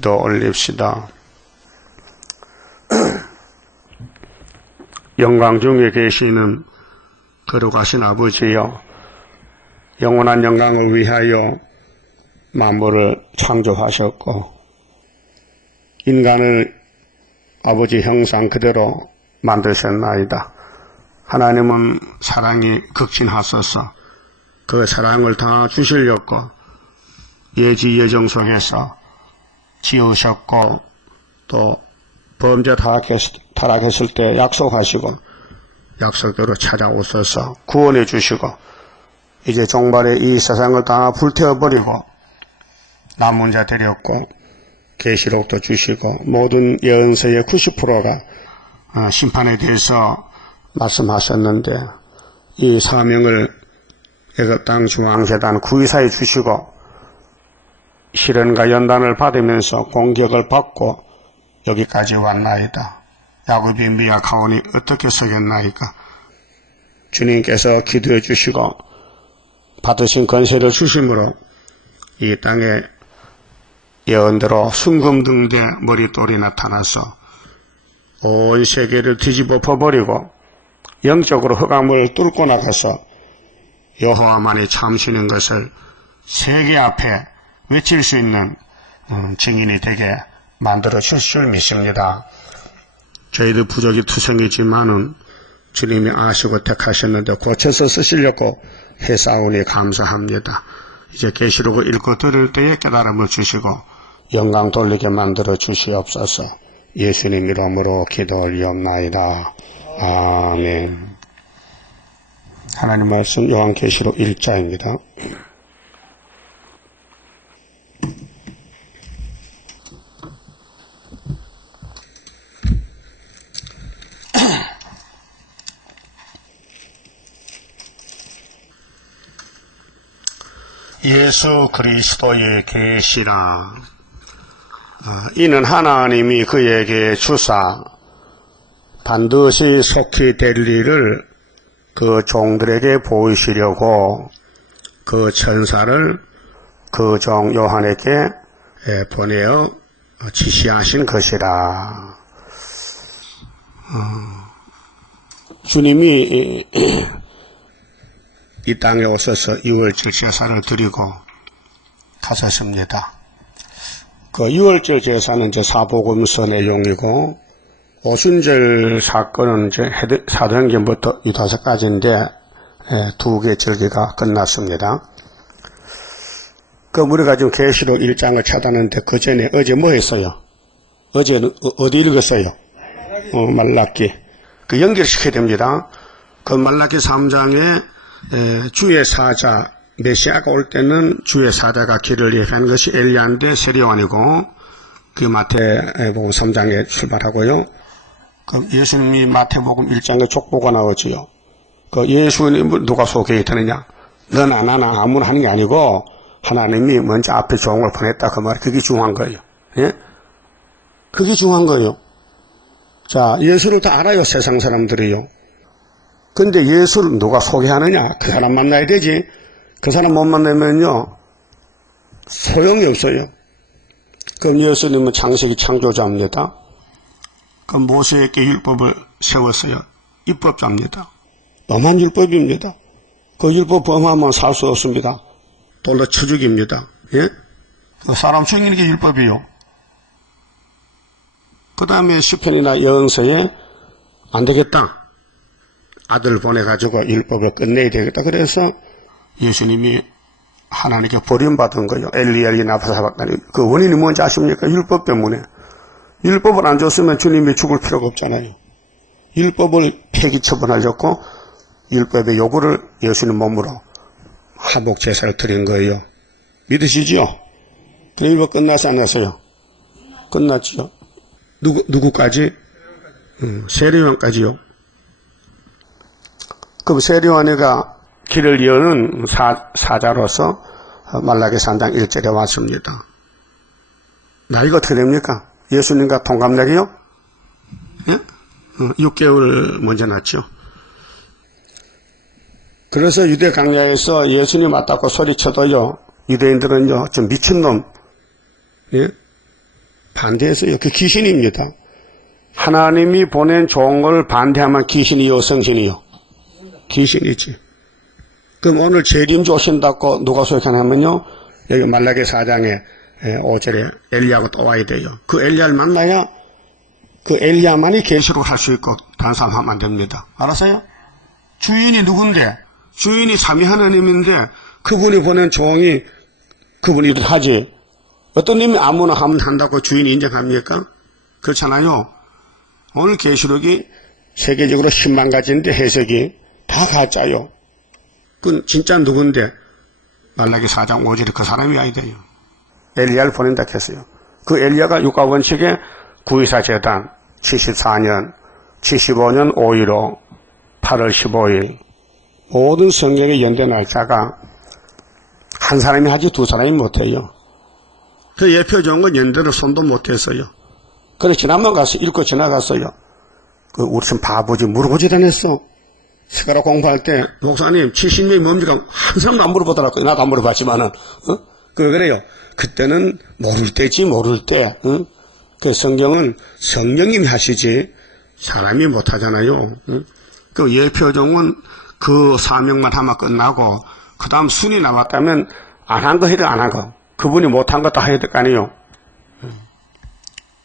기도 올립시다. 영광 중에 계시는 거룩하신 아버지여, 영원한 영광을 위하여 만물을 창조하셨고 인간을 아버지 형상 그대로 만드셨나이다. 하나님은 사랑이 극진하소서 그 사랑을 다 주시려고 예지 예정 속에서 지으셨고 또 범죄 타락했을 때 약속하시고 약속대로 찾아오셔서 구원해 주시고 이제 종말에 이 세상을 다 불태워버리고 남은 자 데렸고 계시록도 주시고 모든 예언서의 90%가 심판에 대해서 말씀하셨는데 이 사명을 애굽 땅 중앙재단 구의사에 주시고 시련과 연단을 받으면서 공격을 받고 여기까지 왔나이다. 야곱이 미약하오니 어떻게 서겠나이까. 주님께서 기도해 주시고 받으신 권세를 주심으로 이 땅에 예언대로 순금등대 머릿돌이 나타나서 온 세계를 뒤집어 퍼버리고 영적으로 흑암을 뚫고 나가서 여호와만이 참시는 것을 세계 앞에 외칠 수 있는 증인이 되게 만들어 주실 줄 믿습니다. 저희들 부족이 투성이지만은 주님이 아시고 택하셨는데 고쳐서 쓰시려고 해사오니 감사합니다. 이제 계시록을 읽고 들을 때에 깨달음을 주시고 영광 돌리게 만들어 주시옵소서. 예수님 이름으로 기도 올리옵나이다. 아멘. 하나님 말씀 요한계시록 1장입니다. 예수 그리스도의 계시라. 이는 하나님이 그에게 주사 반드시 속히 될 일을 그 종들에게 보이시려고 그 천사를 그 종 요한에게 보내어 지시하신 것이라. 주님이 이 땅에 오셔서 유월절 제사를 드리고 가셨습니다. 그 유월절 제사는 이제 사복음서 내용이고 오순절 사건은 이제 사도행전부터 이 5가지인데 2개 절기가 끝났습니다. 그 우리가 지금 계시록 1장을 찾았는데 그 전에 어제 뭐 했어요? 어제는 어디 읽었어요? 말라기. 그 연결시켜야 됩니다. 그 말라기 3장에 주의 사자 메시아가 올 때는 주의 사자가 길을 예비한 것이 엘리야인데 세례요한이고 그 마태복음 3장에 출발하고요. 그 예수님이 마태복음 1장에 족보가 나오지요. 그 예수님을 누가 소개했느냐? 너나 나나 아무나 하는 게 아니고 하나님이 먼저 앞에 종을 보냈다 그 말. 그게 중요한 거예요. 예? 그게 중요한 거예요. 자, 예수를 다 알아요, 세상 사람들이요. 근데 예수를 누가 소개하느냐? 그 사람 만나야 되지. 그 사람 못 만나면요, 소용이 없어요. 그럼 예수님은 창세기 창조자입니다. 그럼 모세에게 율법을 세웠어요. 입법자입니다. 엄한 율법입니다. 그 율법 범하면 살 수 없습니다. 돌로 쳐 죽입니다. 예? 그 사람 죽이는 게 율법이요. 그 다음에 시편이나 예언서에 안 되겠다. 아들 보내가지고 율법을 끝내야 되겠다. 그래서 예수님이 하나님께 버림받은 거예요. 엘리 나사bat다니. 그 원인이 뭔지 아십니까? 율법 때문에. 율법을 안 줬으면 주님이 죽을 필요가 없잖아요. 율법을 폐기 처분하셨고 율법의 요구를 예수님 몸으로 화목 제사를 드린 거예요. 믿으시죠? 그럼 율법 끝나서 안 났어요? 끝났죠. 누구까지? 세례요한까지요. 그럼 세례요한이가 길을 여는 사자로서 말라기 3장 1절에 왔습니다. 나이가 어떻게 됩니까? 예수님과 동갑내기요? 예? 6개월 먼저 났죠. 그래서 유대 강야에서 예수님 맞다고 소리쳐도요, 유대인들은요, 좀 미친놈, 예? 반대했어요. 그 귀신입니다. 하나님이 보낸 종을 반대하면 귀신이요, 성신이요? 귀신이지. 그럼 오늘 재림주 오신다고 누가 소개하냐면요, 여기 말라기 4장에 5절에 엘리야가 또 와야 돼요. 그 엘리야를 만나야 그 엘리야만이 계시록을 할 수 있고 다른 사람 하면 안 됩니다. 알았어요? 주인이 누군데? 주인이 삼위 하나님인데 그분이 보낸 종이 그분이 하지. 어떤 님이 아무나 하면 한다고 주인이 인정합니까? 그렇잖아요. 오늘 계시록이 세계적으로 10만 가지인데 해석이 다 가짜요. 그건 진짜 누군데? 말라기 4장 5절에 그 사람이 와야 돼요. 엘리야를 보낸다 했어요. 그 엘리야가 육가원칙에 구이사 재단 74년, 75년 5.15, 8월 15일 모든 성경의 연대 날짜가 한 사람이 하지 두 사람이 못해요. 그 예표 좋은 건 연대를 손도 못했어요. 그래서 지난번 가서 읽고 지나갔어요. 그 우리 참 바보지 물어보지도 않았어. 스가랴 공부할 때 목사님 70명이 뭡니까? 한 사람도 안 물어보더라고요. 나도 안 물어봤지만은 그래요. 그때는 모를 때 그 성경은 성령님이 하시지 사람이 못하잖아요. 그 예표종은 그 사명만 하면 끝나고 그 다음 순이 남았다면 안 한 거 해도 안 한 거. 그분이 못한 거 다 해야 될 거 아니에요.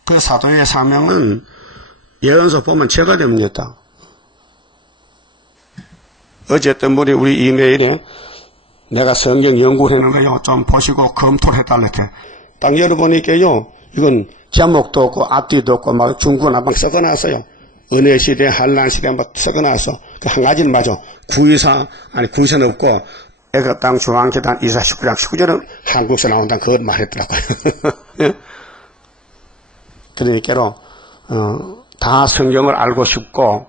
그 사도의 사명은 예언서 보면 죄가 됩니다. 어쨌든 우리 이메일에 내가 성경 연구를 했는 거요. 좀 보시고 검토를 해달래. 딱 열어보니까요. 이건 제목도 없고 앞뒤도 없고 막 중구난방 썩어놨어요. 은혜시대, 한란시대 막 썩어놨어. 그 한 가지는 맞아. 구의사는 없고 애가 땅 중앙계단 2사 19장 19절은 한국서 나온다는 그걸 말했더라고요. 그러니까 다 성경을 알고 싶고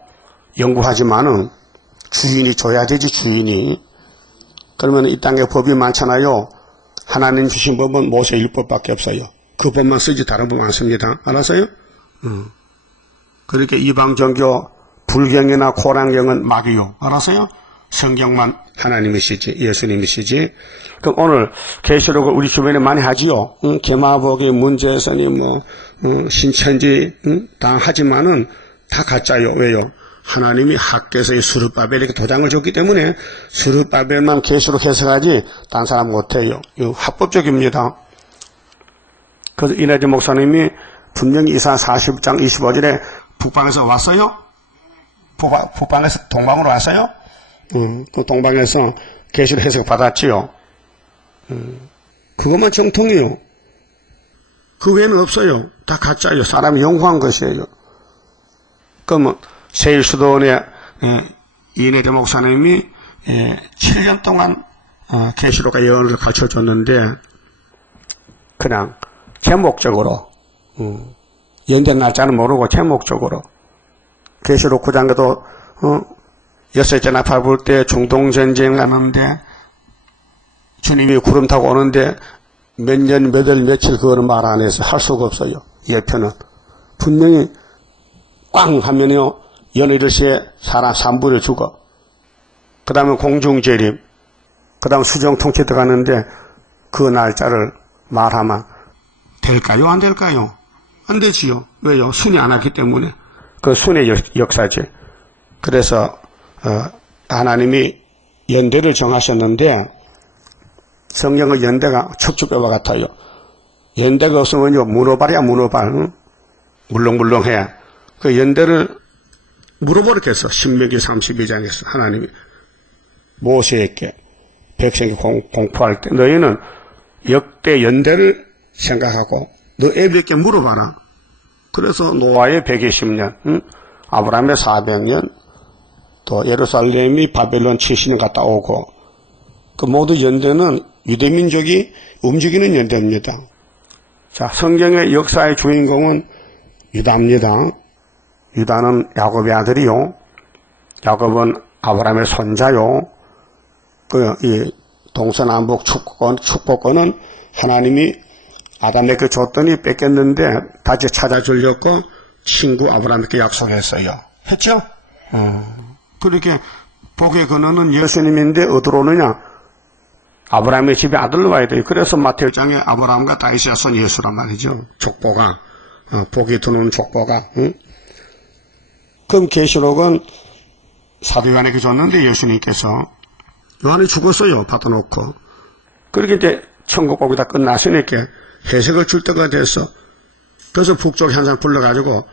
연구하지만은 주인이 줘야 되지, 주인이. 그러면 이 땅에 법이 많잖아요. 하나님 주신 법은 모세 율법밖에 없어요. 그 법만 쓰지 다른 법 안 씁니다. 알았어요? 그렇게 이방 종교 불경이나 코란경은 막이요. 알았어요? 성경만 하나님이시지, 예수님이시지. 그럼 오늘 계시록을 우리 주변에 많이 하지요. 개마복이, 문제선이, 신천지 다 하지만은 다 가짜요. 왜요? 하나님이 학계에서의 수르바벨에게 도장을 줬기 때문에 수르바벨만 계시록 해석하지 딴 사람 못해요. 이거 합법적입니다. 그래서 이나지 목사님이 분명히 이사 40장 25절에 북방에서 왔어요? 북방에서 동방으로 왔어요? 그 동방에서 계시록 해석 받았지요. 그것만 정통이에요. 그 외에는 없어요. 다 가짜예요. 사람이 연구한 것이에요. 그러면 세일수도원의 이내대 목사님이 7년 동안 계시록과 예언을 가르쳐줬는데 그냥 제목적으로 연대 날짜는 모르고 제목적으로 계시록 9장에도 여섯째 나팔 불 때 중동전쟁 하는데 주님이 구름 타고 오는데 몇 년, 몇 월, 며칠 그거는 말 안 해서 할 수가 없어요. 예표는. 분명히 꽝 하면요. 연일 시에 사람 3분을 죽어. 그 다음에 공중재림. 그 다음 수정통치 들어가는데 그 날짜를 말하면 될까요? 안 될까요? 안 되지요. 왜요? 순이 안 하기 때문에. 그 순의 역사지. 그래서 하나님이 연대를 정하셨는데 성경의 연대가 척추뼈와 같아요. 연대가 없으면요. 문어발이야 문어발. 응? 물렁물렁해. 그 연대를 물어버렸겠어. 신명기 32장에서 하나님이 모세에게 백성에게 공포할 때 너희는 역대 연대를 생각하고 너 애들에게 물어봐라. 그래서 노아의 120년, 아브라함의 400년, 또 예루살렘이 바벨론 70년 갔다 오고 그 모두 연대는 유대민족이 움직이는 연대입니다. 자, 성경의 역사의 주인공은 유다입니다. 유다는 야곱의 아들이요. 야곱은 아브라함의 손자요. 이 동서남북 축복권은 하나님이 아담에게 줬더니 뺏겼는데 다시 찾아주려고 친구 아브라함에게 약속했어요. 했죠? 그렇게 복의 근원은 예수님인데 어디로 오느냐? 아브라함의 집에 아들로 와야 돼요. 그래서 마태복음에 아브라함과 다윗의 손 예수란 말이죠. 족보가. 복이 드는 족보가. 응? 그럼 계시록은 사도 요한에게 줬는데 예수님께서 요한이 죽었어요. 받아놓고. 그렇게 이제 천국 복이 다 끝났으니까 해석을 줄 때가 됐어. 그래서 북쪽 현상 불러가지고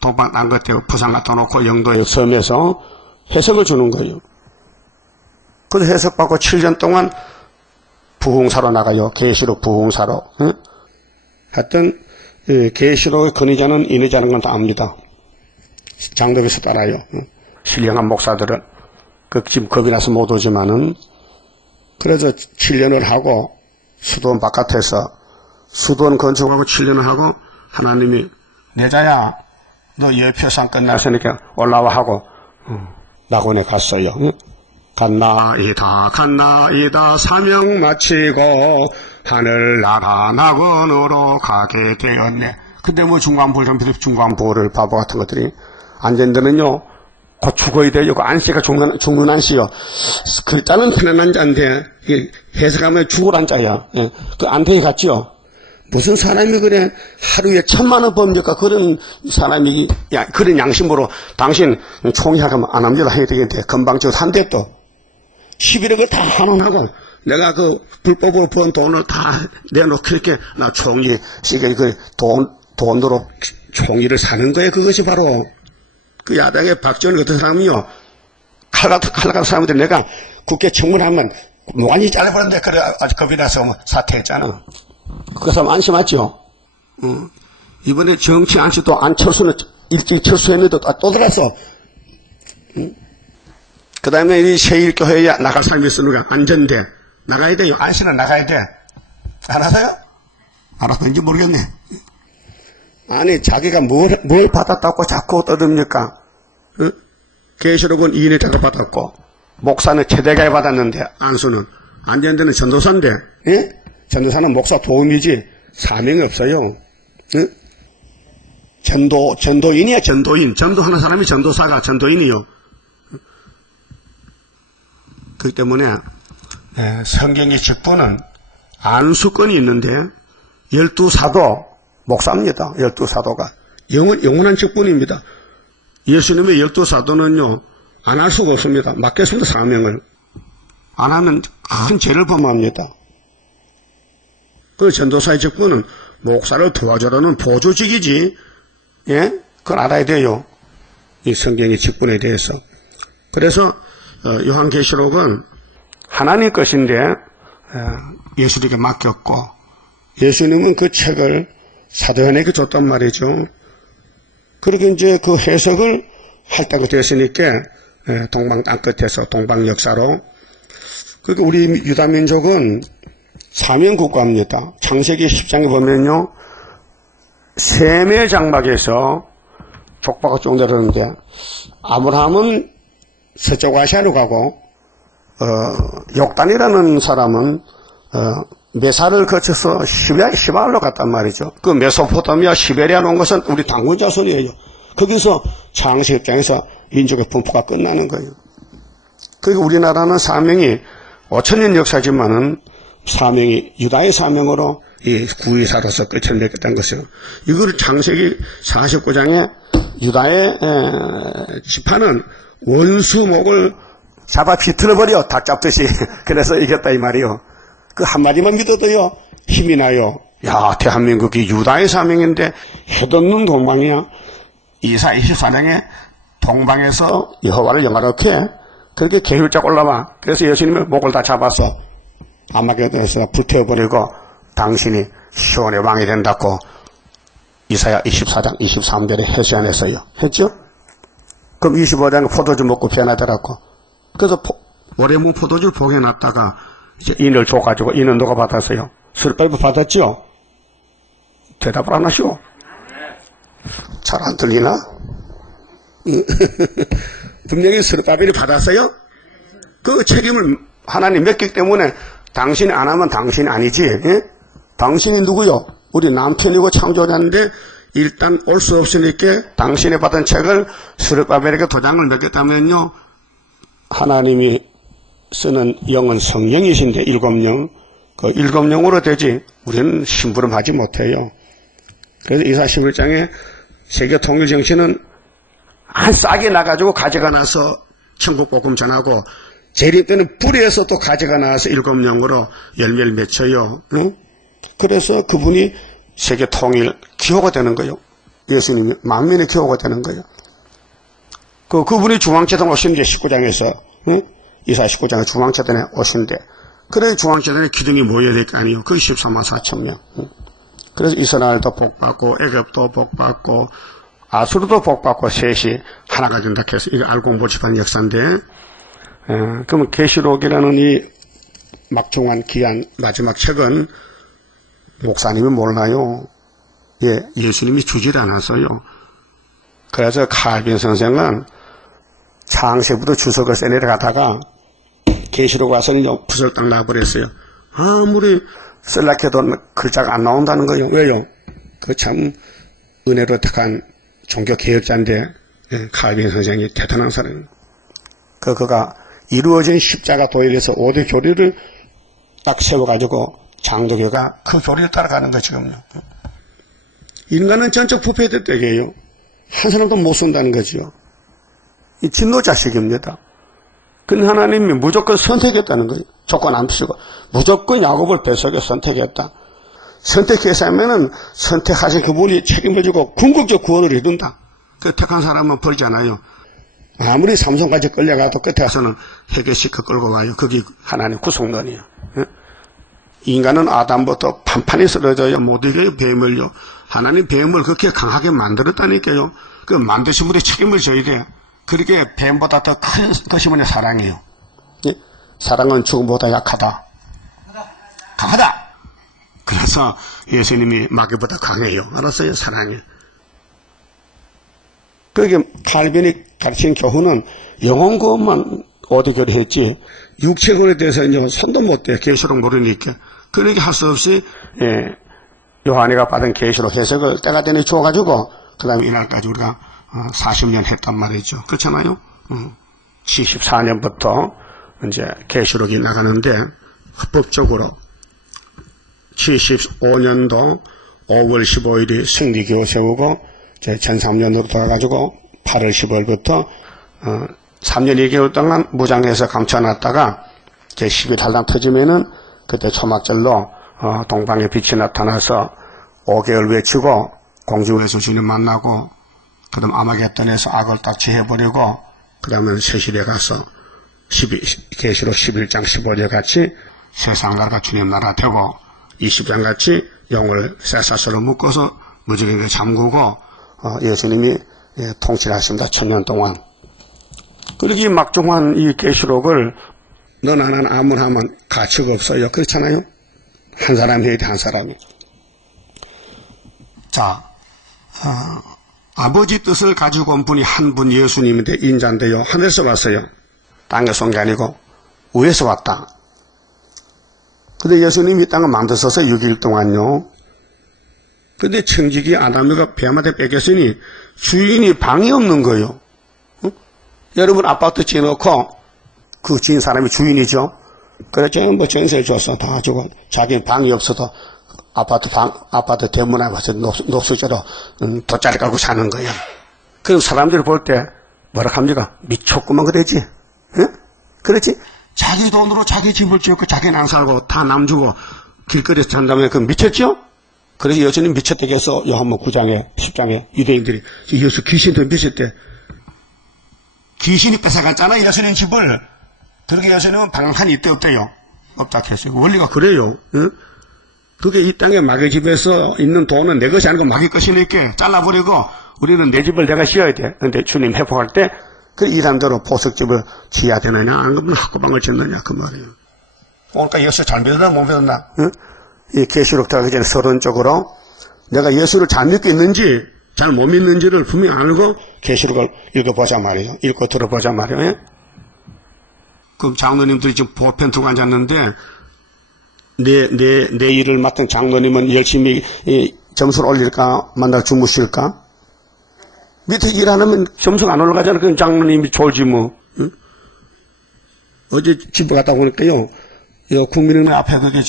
도박 난 것에 부산 갖다 놓고 영도의 섬에서 해석을 주는 거예요. 그래서 해석받고 7년 동안 부흥사로 나가요. 계시록 부흥사로. 응? 하여튼 계시록의 근위자는 인위자는 건 다 압니다. 장답에서 따라요. 응? 신령한 목사들은 지금 겁이 나서 못 오지만은 그래서 7년을 하고 수도원 바깥에서 수도원 건축하고 7년을 하고 하나님이 내자야 너 예표상 끝났으니까 올라와 하고 낙원에 갔어요. 응? 갔나이다 사명 마치고 하늘나라 낙원으로 가게 되었네. 근데 뭐 중간보를 바보 같은 것들이 앉은데는요 곧 죽어야 돼요. 그 안씨가 죽는 안씨요. 글자는 편안한 자인데 해석하면 죽을 안자야. 예. 그 안되게 갔죠. 무슨 사람이 그래 하루에 1000만원 법니까? 그런 사람이 그런 양심으로 당신 총회하면 안 합니다 해야 되겠는데 금방 저 산대 또 11억을 다 환원하고 내가 그 불법으로 번 돈을 다 내놓고 이렇게 나 총리 그 돈으로 총리를 사는 거예요. 그것이 바로 그 야당의 박지원 같은 사람이요. 칼 같은 사람들 내가 국회 청문하면 모가지 잘라버렸는데 그래 아주 겁이 나서 사퇴했잖아. 그 사람 안심하죠? 이번에 정치 안심도 안철수는 일찍 철수했는데 또 들어갔어. 그 다음에 이 세일교회에 나갈 사람이 있으니까 안전대. 나가야 돼요. 안심은 나가야 돼. 알아서요? 알았는지 모르겠네. 아니, 자기가 뭘 받았다고 자꾸 떠듭니까? 계시록은 2인의 자가 받았고, 목사는 최대가에 받았는데, 안수는, 안전대는 전도사인데, 예? 전도사는 목사 도움이지, 사명이 없어요. 예? 전도인이야, 전도인. 전도하는 사람이 전도사가 전도인이요. 그렇기 때문에, 성경의 직분은 안수권이 있는데, 12사도, 목사입니다. 12사도가. 영원한 직분입니다. 예수님의 12사도는요, 안 할 수가 없습니다. 맡겼습니다, 사명을. 안 하면 큰 죄를 범합니다. 그 전도사의 직분은 목사를 도와주라는 보조직이지, 예? 그걸 알아야 돼요. 이 성경의 직분에 대해서. 그래서, 요한계시록은 하나님 것인데, 예수님께 맡겼고, 예수님은 그 책을 사도연에게 줬단 말이죠. 그렇게 이제 그 해석을 할 때가 됐으니까 동방 땅끝에서 동방 역사로. 그러니까 우리 유다민족은 사면국가입니다. 창세기 10장에 보면요, 셈의 장막에서 족보가 쭉 내려오는데 아브라함은 서쪽 아시아로 가고 욕단이라는 사람은 메사를 거쳐서 시베리아로 갔단 말이죠. 그 메소포타미아 시베리아로 온 것은 우리 단군 자손이에요. 거기서 창세기 10장에서 인족의 분포가 끝나는 거예요. 그리고 우리나라는 사명이 5000년 역사지만은 사명이 유다의 사명으로 이 구의사로서 끝을 맺겠다는 것이요. 이걸 창세기 49장에 유다의 지파는 원수목을 잡아 비틀어버려 닭 잡듯이. 그래서 이겼다 이 말이요. 그 한마디만 믿어도요, 힘이 나요. 야, 대한민국이 유다의 사명인데 해돋는 동방이야. 이사 24장에 동방에서 여호와를 영화롭게 그렇게 계율적 올라와. 그래서 예수님의 목을 다 잡아서 아마겟돈에서 불태워버리고 당신이 시온의 왕이 된다고 이사야 24장 23절에 해수안했어요. 했죠? 그럼 25장에 포도주 먹고 변하더라고. 그래서 월해문 포도주를 봉해놨다가 이제 인을 줘가지고 인은 누가 받았어요? 스룹바벨 받았죠? 대답을 안 하시오. 잘 안 들리나? 분명히 스룹바벨이 받았어요? 그 책임을 하나님 맡기 때문에 당신이 안 하면 당신이 아니지. 예? 당신이 누구요? 우리 남편이고 창조자인데 일단 올 수 없으니까 당신이 받은 책을 스룹바벨에게 도장을 맡겼다면요, 하나님이 쓰는 영은 성령이신데 7영, 그 7영으로 되지 우리는 심부름하지 못해요. 그래서 이사 11장에 세계 통일 정신은 한 싹이 나가지고 가져가 나서 천국복음 전하고 재림 때는 불에서 또 가져가 나와서 7영으로 열매를 맺혀요. 응? 그래서 그분이 세계 통일 기호가 되는 거예요. 예수님이 만민의 기호가 되는 거예요. 그분이 중앙재단 오신데 19장에서 응? 이사 19장에 중앙재단에 오신데 그래 중앙재단에 기둥이 모여야 될 거 아니에요. 그게 14만 4천 명. 응? 그래서 이스라엘도 복받고 애굽도 복받고 아수르도 복받고 셋이 하나가 된다 해서 이거 알공보집한 역사인데 그러면 계시록이라는 이 막중한 귀한 마지막 책은 목사님이 몰라요. 예, 예수님이 주질 않았어요. 그래서 칼빈 선생은 창세부터 주석을 써내려가다가 계시록 와서는 붓을 딱 놔버렸어요. 아무리 쓸락해도 글자가 안 나온다는 거예요. 왜요? 그 참 은혜로 택한 종교 개혁자인데 칼빈 선생이 대단한 사람이에요. 그가 이루어진 십자가 도일에서 5대 교리를 딱 세워가지고 장도교가 그 교리를 따라가는 거 지금요. 인간은 전적 부패될 때예요. 한 사람도 못 쓴다는 거죠. 이 진노자식입니다. 근데 하나님이 무조건 선택했다는 거예요. 조건 안 쓰고 무조건 야곱을 뱃속에 선택했다. 선택해서 선택하신 그분이 책임을 지고 궁극적 구원을 이룬다. 그 택한 사람은 버리잖아요. 아무리 삼손까지 끌려가도 끝에 가서는 해결시켜 끌고 와요. 그게 하나님 구속론이에요. 인간은 아담부터 판판히 쓰러져요. 못 이겨요. 뱀을요. 하나님 뱀을 그렇게 강하게 만들었다니까요. 그 만드신 분이 책임을 져야 돼요. 그렇게 뱀보다 더 큰 것이 뭐냐? 사랑이에요. 예? 사랑은 죽음보다 약하다. 강하다. 그래서 예수님이 마귀보다 강해요. 알았어요? 사랑이. 그게 칼빈이 가르친 교훈은 영혼구원만 오대교를 했지 육체구원에 대해서는 손도 못 대. 계시록 모르니까. 그러니까 할 수 없이 요한이가 받은 계시록 해석을 때가 되니 줘가지고 그 다음에 이날까지 우리가 40년 했단 말이죠. 그렇잖아요. 74년부터 이제 계시록이 나가는데 합법적으로 75년도 5월 15일이 승리기호 세우고 제 13년으로 돌아가지고 8월 15일부터 3년 2개월 동안 무장해서 감춰놨다가 제 10일 달랑 터지면은 그때 초막절로 동방의 빛이 나타나서 5개월 외치고 공중에서 주님 만나고 그 다음 아마겟돈에서 악을 딱 제해버리고 그 다음은 세실에 가서 계시록 11장 15절 같이 세상 나라가 주님 나라 되고 20장 같이 영을 쇠사슬로 묶어서 무지개에 잠그고 예수님이 통치하십니다. 1000년 동안. 그렇게 막중한 이 계시록을 너나 나나 아무나 하면 가치가 없어요. 그렇잖아요. 한 사람이 해야 돼. 한 사람이. 자, 아버지 뜻을 가지고 온 분이 한 분 예수님인데 인자인데요. 하늘에서 왔어요. 땅에서 온 게 아니고 위에서 왔다. 근데 예수님이 이 땅을 만드셔서 6일 동안요. 근데 청지기 아담이가 뱀한테 뺏겼으니 주인이 방이 없는 거예요. 응? 여러분 아파트 지어놓고 그 지은 사람이 주인이죠. 그래 전부 전세를 줬어. 다 주고 자기 방이 없어도 아파트 대문에 와서 녹수저로 돗자리 깔고 사는 거야. 그럼 사람들이 볼 때 뭐라 합니까? 미쳤구만 그러지. 응? 그렇지? 자기 돈으로 자기 집을 지었고 자기는 안 살고 다 남 주고 길거리에서 산다면 그 미쳤죠? 그래서 예수님 미쳤다고 해서 요한복음 9장에 10장에 유대인들이 예수 귀신도 미쳤대. 귀신이 뺏어갔잖아 예수님 집을. 그렇게 예수님은 방한이 있대 없대요? 없다 했어요. 원리가 그래요. 응? 그게 이 땅에 마귀 집에서 있는 돈은 내 것이 아니고 마귀 것이니까 잘라버리고 우리는 내 집을 내가 지어야 돼. 근데 주님 회복할 때 그 일한 대로 보석집을 지어야 되느냐 안 그러면 학구방을 짓느냐 그 말이에요. 그러니까 예수 잘 믿었나 못 믿었나? 응? 이 계시록 들어가기 전에 서론적으로 내가 예수를 잘 믿고 있는지 잘 못 믿는지를 분명히 알고 계시록을 읽어보자 말이에요. 읽고 들어보자 말이에요. 예? 그럼 장로님들이 지금 보편 두고 앉았는데 내 일을 맡은 장로님은 열심히 점수를 올릴까 만날 주무실까? 밑에 일 안 하면 점수가 안 올라가잖아. 그럼 장로님이 졸지 뭐. 응? 어제 집에 갔다 오니까요. 국민은행 앞에 그게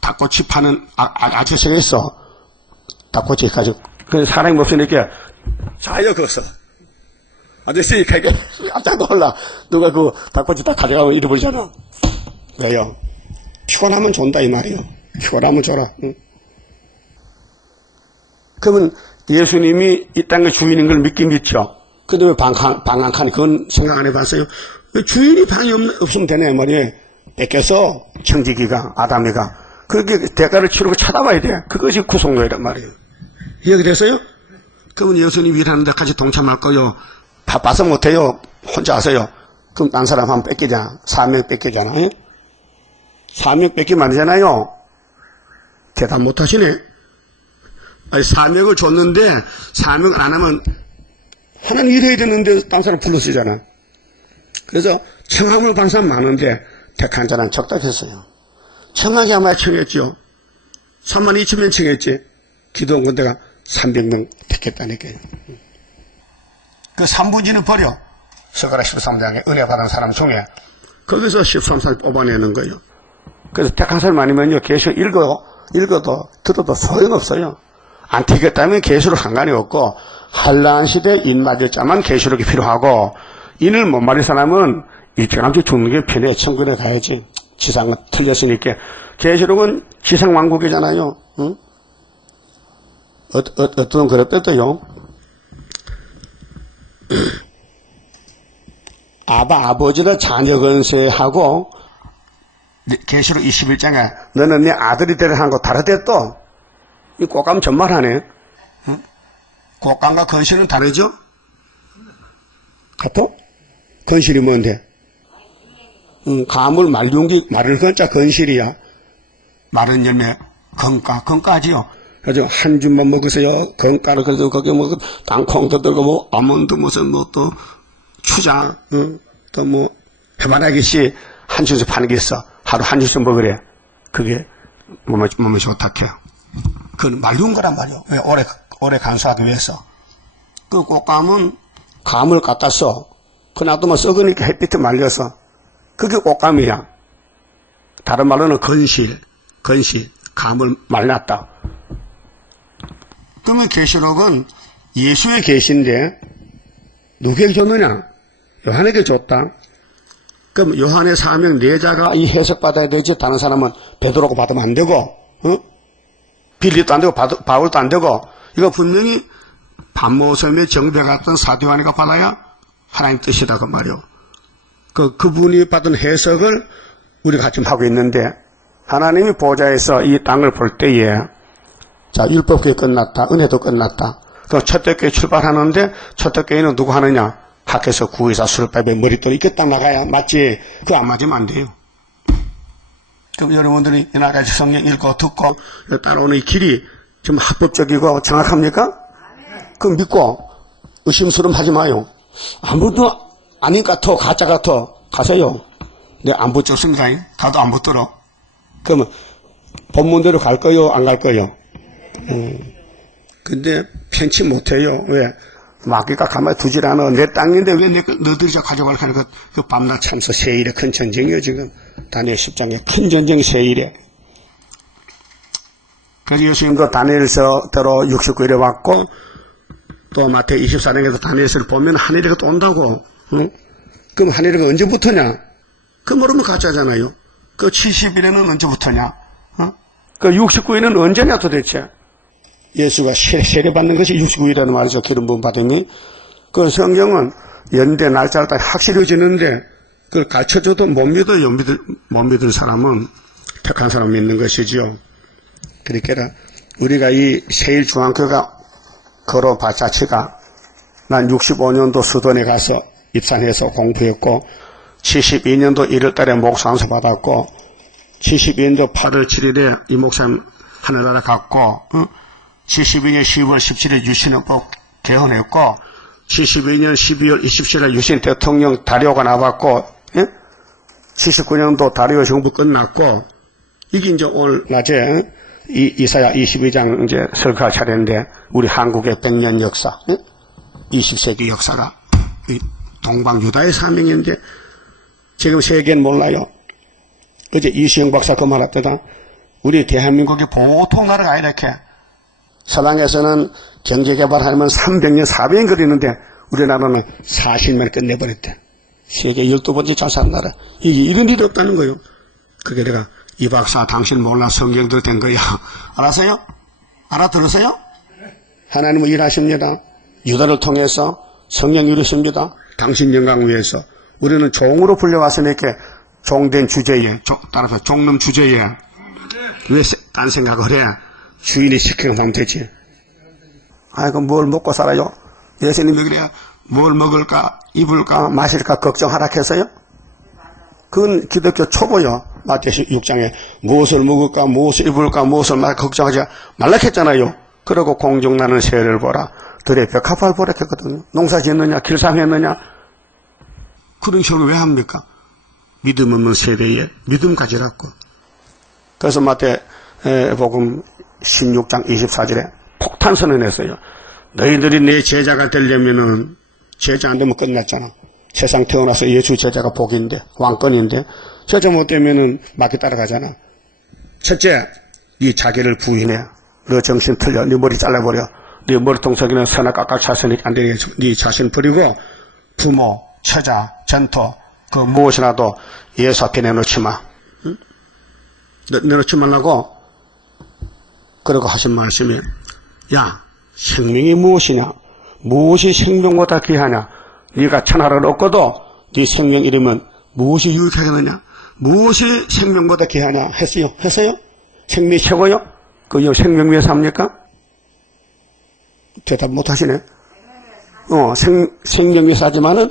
닭꼬치 파는 아저씨가 있어. 닭꼬치 가지고. 그래서 사람이 없으니까 자요, 거기서. 아저씨, 가게 깜짝 놀라. 누가 그 닭꼬치 다 가져가면 잃어버리잖아. 왜요? 피곤하면 준다, 이 말이요. 피곤하면 줘라. 응? 그러면 예수님이 이 땅의 주인인 걸 믿긴 믿죠. 근데 왜 방한칸이 그건 생각 안 해봤어요? 왜 주인이 방이 없으면 되네, 말이에요. 뺏겨서 청지기가, 아담이가. 그게 대가를 치르고 찾아와야 돼. 그것이 구속노예란 말이에요. 이해됐어요? 그러면 예수님 일하는데 같이 동참할 거요. 바빠서 못해요. 혼자 하세요. 그럼 딴 사람 한 번 뺏기잖아. 사명 뺏기잖아요. 사명 뺏기면 안 되잖아요. 대답 못 하시네. 아니, 사명을 줬는데, 사명을 안 하면, 하나는 일해야 되는데, 딴 사람 불러 쓰잖아. 그래서, 청함을 받는 사람 많은데, 택한 자는 적답했어요. 청하게 아마 청했죠. 3만 2천 명 청했지. 기도원 군대가 300명 택했다니까요. 그 3분지는 버려. 스가랴 13장에 은혜 받은 사람 중에, 거기서 13살 뽑아내는 거예요. 그래서 택한 사람 아니면요, 계속 읽어도, 들어도 소용없어요. 안 튀겼다면 계시록 상관이 없고, 한란 시대 인 맞을 자만 계시록이 필요하고, 인을 못 말린 사람은 일찌감치 죽는 게 편해. 천국에 가야지. 지상은 틀렸으니까. 계시록은 지상왕국이잖아요. 응? 어떤 그랬대도요. 아버지를 자녀 건세하고, 계시록 21장에 너는 네 아들이 되려 한 거 다르대 또. 이 꽃감 전말하네. 응? 꽃감과 건실은 다르죠? 같아? 건실이 뭔데? 가물 말lun기 마를 건자 건실이야. 마른 열매 건가지요. 그래서 한 줌만 먹으세요. 건가를 그래도 거기 뭐 땅콩도 들고 뭐 아몬드 무슨 뭐 또 추자 또 뭐 해바라기씨 한 줌씩 파는 게 있어. 하루 한 줌씩 먹으래. 그게 몸에 좋다 해요. 그건 말린 거란 말이요. 왜? 오래 간수하기 위해서. 그 꽃감은 감을 갖다 써. 그 놔두면 썩으니까 햇빛에 말려서. 그게 꽃감이야. 다른 말로는 건실, 감을 말랐다. 그러면 계시록은 예수의 계시인데, 누구에게 줬느냐? 요한에게 줬다. 그럼 요한의 사명 내자가 이 해석받아야 되지, 다른 사람은 베드로가 받으면 안 되고, 빌립도 안 되고, 바울도 안 되고, 이거 분명히 반모섬에 정배 갔던 사도 요한이가 받아야 하나님 뜻이다, 그 말이요. 그분이 받은 해석을 우리가 같이 하고 있는데, 하나님이 보좌에서 이 땅을 볼 때에, 자, 율법교회 끝났다, 은혜도 끝났다. 그럼 첫대교회 출발하는데, 첫대교회는 누구 하느냐? 학교에서 구의사, 술밥에 머릿돌 이렇게 딱 나가야 맞지? 그거 안 맞으면 안 돼요. 그럼 여러분들이 나가서 성경 읽고 듣고 따라오는 이 길이 좀 합법적이고 정확합니까? 그럼 믿고 의심스러움 하지 마요. 아무도 아닌 것 같아, 가짜 같아. 가세요. 내가 안 붙였습니다. 가도 안 붙들어. 그러면 본문대로 갈 거요, 안 갈 거요? 근데 편치 못해요. 왜? 마귀가 가만히 두질 않아. 내 땅인데 왜 너들이 저 가져갈까 하는 그 밤낮 참서 세일에 큰 전쟁이에요, 지금. 다니엘 10장에 큰 전쟁 세일에. 그래서 예수님도 다니엘서대로 69일에 왔고, 또 마태오 24장에서 다니엘서를 보면 하늘이가 또 온다고. 응? 그럼 하늘이가 언제부터냐? 그 모르면 가짜잖아요. 그 70일에는 언제부터냐? 그 69일은 언제냐 도대체? 예수가 세례받는 것이 69일이라는 말이죠. 기름 부음 받음이. 그 성경은 연대 날짜를 딱 확실해지는데 그걸 가르쳐줘도 못 믿어요. 못 믿을 사람은 택한 사람 믿는 것이죠. 그러니까 우리가 이 세일중앙교회가 걸어봐 자체가 난 65년도 수도원에 가서 입산해서 공부했고 72년도 1월달에 목사안수 받았고 72년도 8월 7일에 이 목사님 하늘나라 갔고 72년 10월 17일 유신헌법 개헌했고 72년 12월 27일 유신 대통령 다리오가 나왔고 79년도 다리오 정부 끝났고 이게 이제 오늘 낮에 이사야 22장 이제 설교할 차례인데 우리 한국의 100년 역사 20세기 역사가 동방 유다의 사명인데 지금 세계는 몰라요. 어제 이시영 박사 그 말했다. 우리 대한민국이 보통 나라가 아니라 이렇게. 서방에서는 경제개발하면 300년, 400년 걸리는데 우리나라는 40년에 끝내버렸대. 세계 12번째 잘 사는 나라. 이게 이런 일이 없다는 거예요. 그게 내가 이 박사 당신 몰라 성경대로 된 거야. 알았어요? 알아들었어요? 하나님은 일하십니다. 유다를 통해서 성령 이루십니다. 당신 영광 위해서. 우리는 종으로 불려왔으니까 종된 주제에, 따라서 종놈 주제에 왜 딴 생각을 해? 주인이 시키면 하면 되지. 아이고 뭘 먹고 살아요? 예수님이 그래야 뭘 먹을까 입을까 마실까 걱정하라 했어요? 그건 기독교 초보요. 마태복음 6장에 무엇을 먹을까 무엇을 입을까 무엇을 걱정하지 말라 했잖아요. 그러고 공중나는 새를 보라 들의 벽화발 보라 했거든요. 농사 짓느냐 길상했느냐 그런 식으로 왜 합니까? 믿음 없는 세대에 믿음 가지라고. 그래서 마태복음 16장 24절에 폭탄 선언했어요. 너희들이 내 제자가 되려면은 제자 안 되면 끝났잖아. 세상 태어나서 예수 제자가 복인데 왕권인데 제자 못 되면은 맞게 따라가잖아. 첫째, 네 자기를 부인해. 너 정신 틀려. 네 머리 잘라버려. 네 머리통 속에는 선악 깎아 찼으니 안 되겠어. 네 자신 버리고 부모, 처자, 전토 그 무엇이라도 예수 앞에 내놓지 마. 응? 내놓지 말라고. 그러고 하신 말씀이 야 생명이 무엇이냐 무엇이 생명보다 귀하냐 네가 천하를 얻고도 네 생명 잃으면 무엇이 유익하겠느냐 무엇이 생명보다 귀하냐 했어요? 생명이 최고요? 그 생명 위해서 합니까? 대답 못하시네. 생명 위해서 하지만은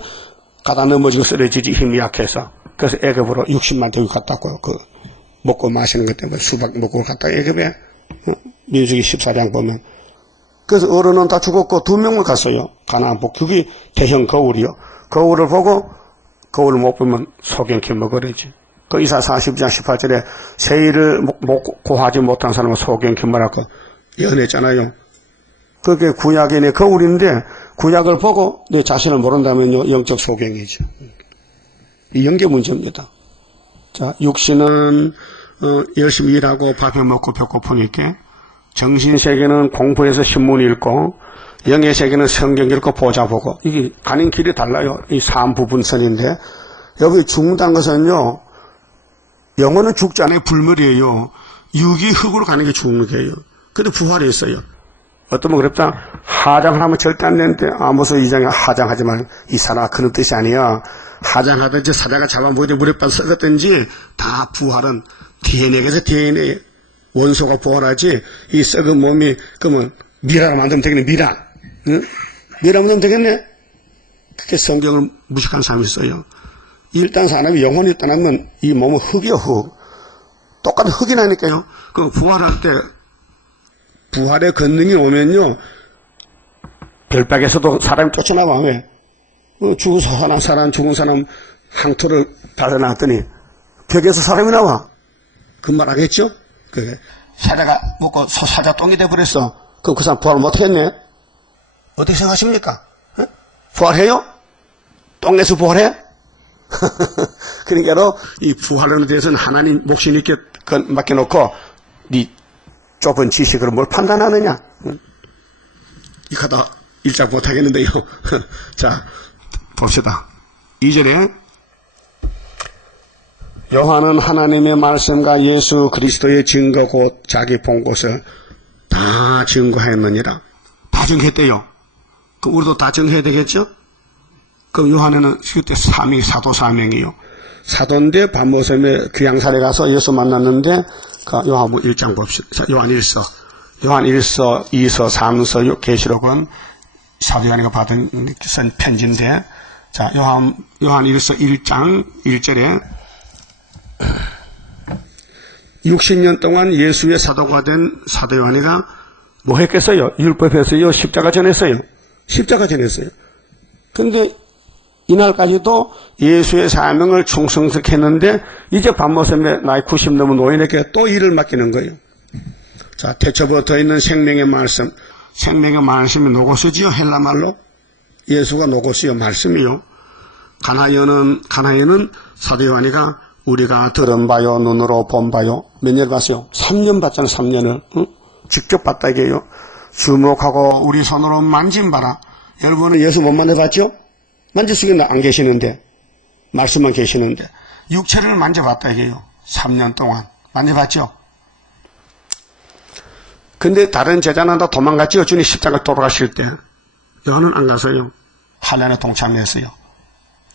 가다 넘어지고 쓰러지지 힘이 약해서 그래서 애굽으로 60만 대국 갔다 왔고요. 그 먹고 마시는 것 때문에 수박 먹고 갔다 애굽에 민수기 14장 보면 그래서 어른은 다 죽었고 2명만 갔어요. 가나안 복국이 대형 거울이요. 거울을 보고 거울을 못 보면 소경케 먹으래지. 그 이사 40장 18절에 세일을 고하지 못한 사람은 소경케 먹으라고 예언했잖아요. 그게 구약의 거울인데 구약을 보고 내 자신을 모른다면요 영적 소경이죠. 이 영계 문제입니다. 자, 육신은 열심히 일하고 밥해 먹고 배고프니까 정신세계는 공부해서 신문 읽고 영의 세계는 성경 읽고 보자 보고 이게 가는 길이 달라요. 이 3부분선인데 여기 죽는다는 것은요 영혼은 죽지 않아요. 불멸이에요. 육이 흙으로 가는 게 죽는 거예요. 근데 부활이 있어요. 어떤 분 그랬다. 하장을 하면 절대 안 되는데 아모스 2장에 하장하지 말고 이 사람아 그런 뜻이 아니야. 하장하든지 사자가 잡아먹든지 물에 빠져 썩었든지 다 부활은 DNA에서 DNA 원소가 부활하지 이 썩은 몸이 그러면 미라로 만들면 되겠네. 미라. 응? 미라 만들면 되겠네. 그렇게 성경을 무식한 사람이 있어요. 일단 사람이 영혼이 떠나면 이 몸은 흙이요 흙. 똑같은 흙이라니까요. 그 부활할 때 부활의 권능이 오면요 별박에서도 사람이 쫓아나와. 왜? 죽은 사람 죽은 사람 항토를 발라놨더니 벽에서 사람이 나와. 그 말 하겠죠? 그게 사자가 먹고 사자 똥이 돼버렸어. 그럼 그 사람 부활 못하겠네. 어떻게 생각하십니까? 에? 부활해요? 똥에서 부활해? 그러니까 이 부활하는 데서는 하나님 몫이 있게 맡겨놓고 네 좁은 지식으로 뭘 판단하느냐? 응? 이거다 일작 못하겠는데요. 자 봅시다. 2절에 요한은 하나님의 말씀과 예수 그리스도의 증거 곧 자기 본 것을 다 증거하였느니라. 다 증거했대요. 그럼 우리도 다 증거해야 되겠죠? 그럼 요한은 그때 사도 사명이요. 사도인데 밤모섬에 귀양살에 가서 예수 만났는데 그 요한복음 1장 봅시다. 자, 요한 1서 2서 3서 계시록은 사도 요한이가 받은 쓴 편지인데 자 요한 1서 1장 1절에 60년 동안 예수의 사도가 된 사도 요한이가 뭐 했겠어요? 율법했어요? 십자가 전했어요? 십자가 전했어요. 근데 이날까지도 예수의 사명을 충성스럽게 했는데 이제 밤모섬에 나이 90 넘은 노인에게 또 일을 맡기는 거예요. 자, 태초부터 있는 생명의 말씀. 생명의 말씀이 노고스지요? 헬라말로? 예수가 노고스요 말씀이요. 가나에는 사도 요한이가 우리가 들은 바요, 눈으로 본 바요. 몇 년 봤어요? 3년 봤잖아요, 3년을. 응? 직접 봤다 이게요. 주목하고 우리 손으로 만진 바라. 여러분은 예수 못 만져봤죠? 만질 수는 안 계시는데, 말씀만 계시는데, 육체를 만져봤다 이게요. 3년 동안. 만져봤죠? 근데 다른 제자는 다 도망갔죠? 주님 십자가 돌아가실 때. 요한은 안 가서요. 환란에 동참했어요.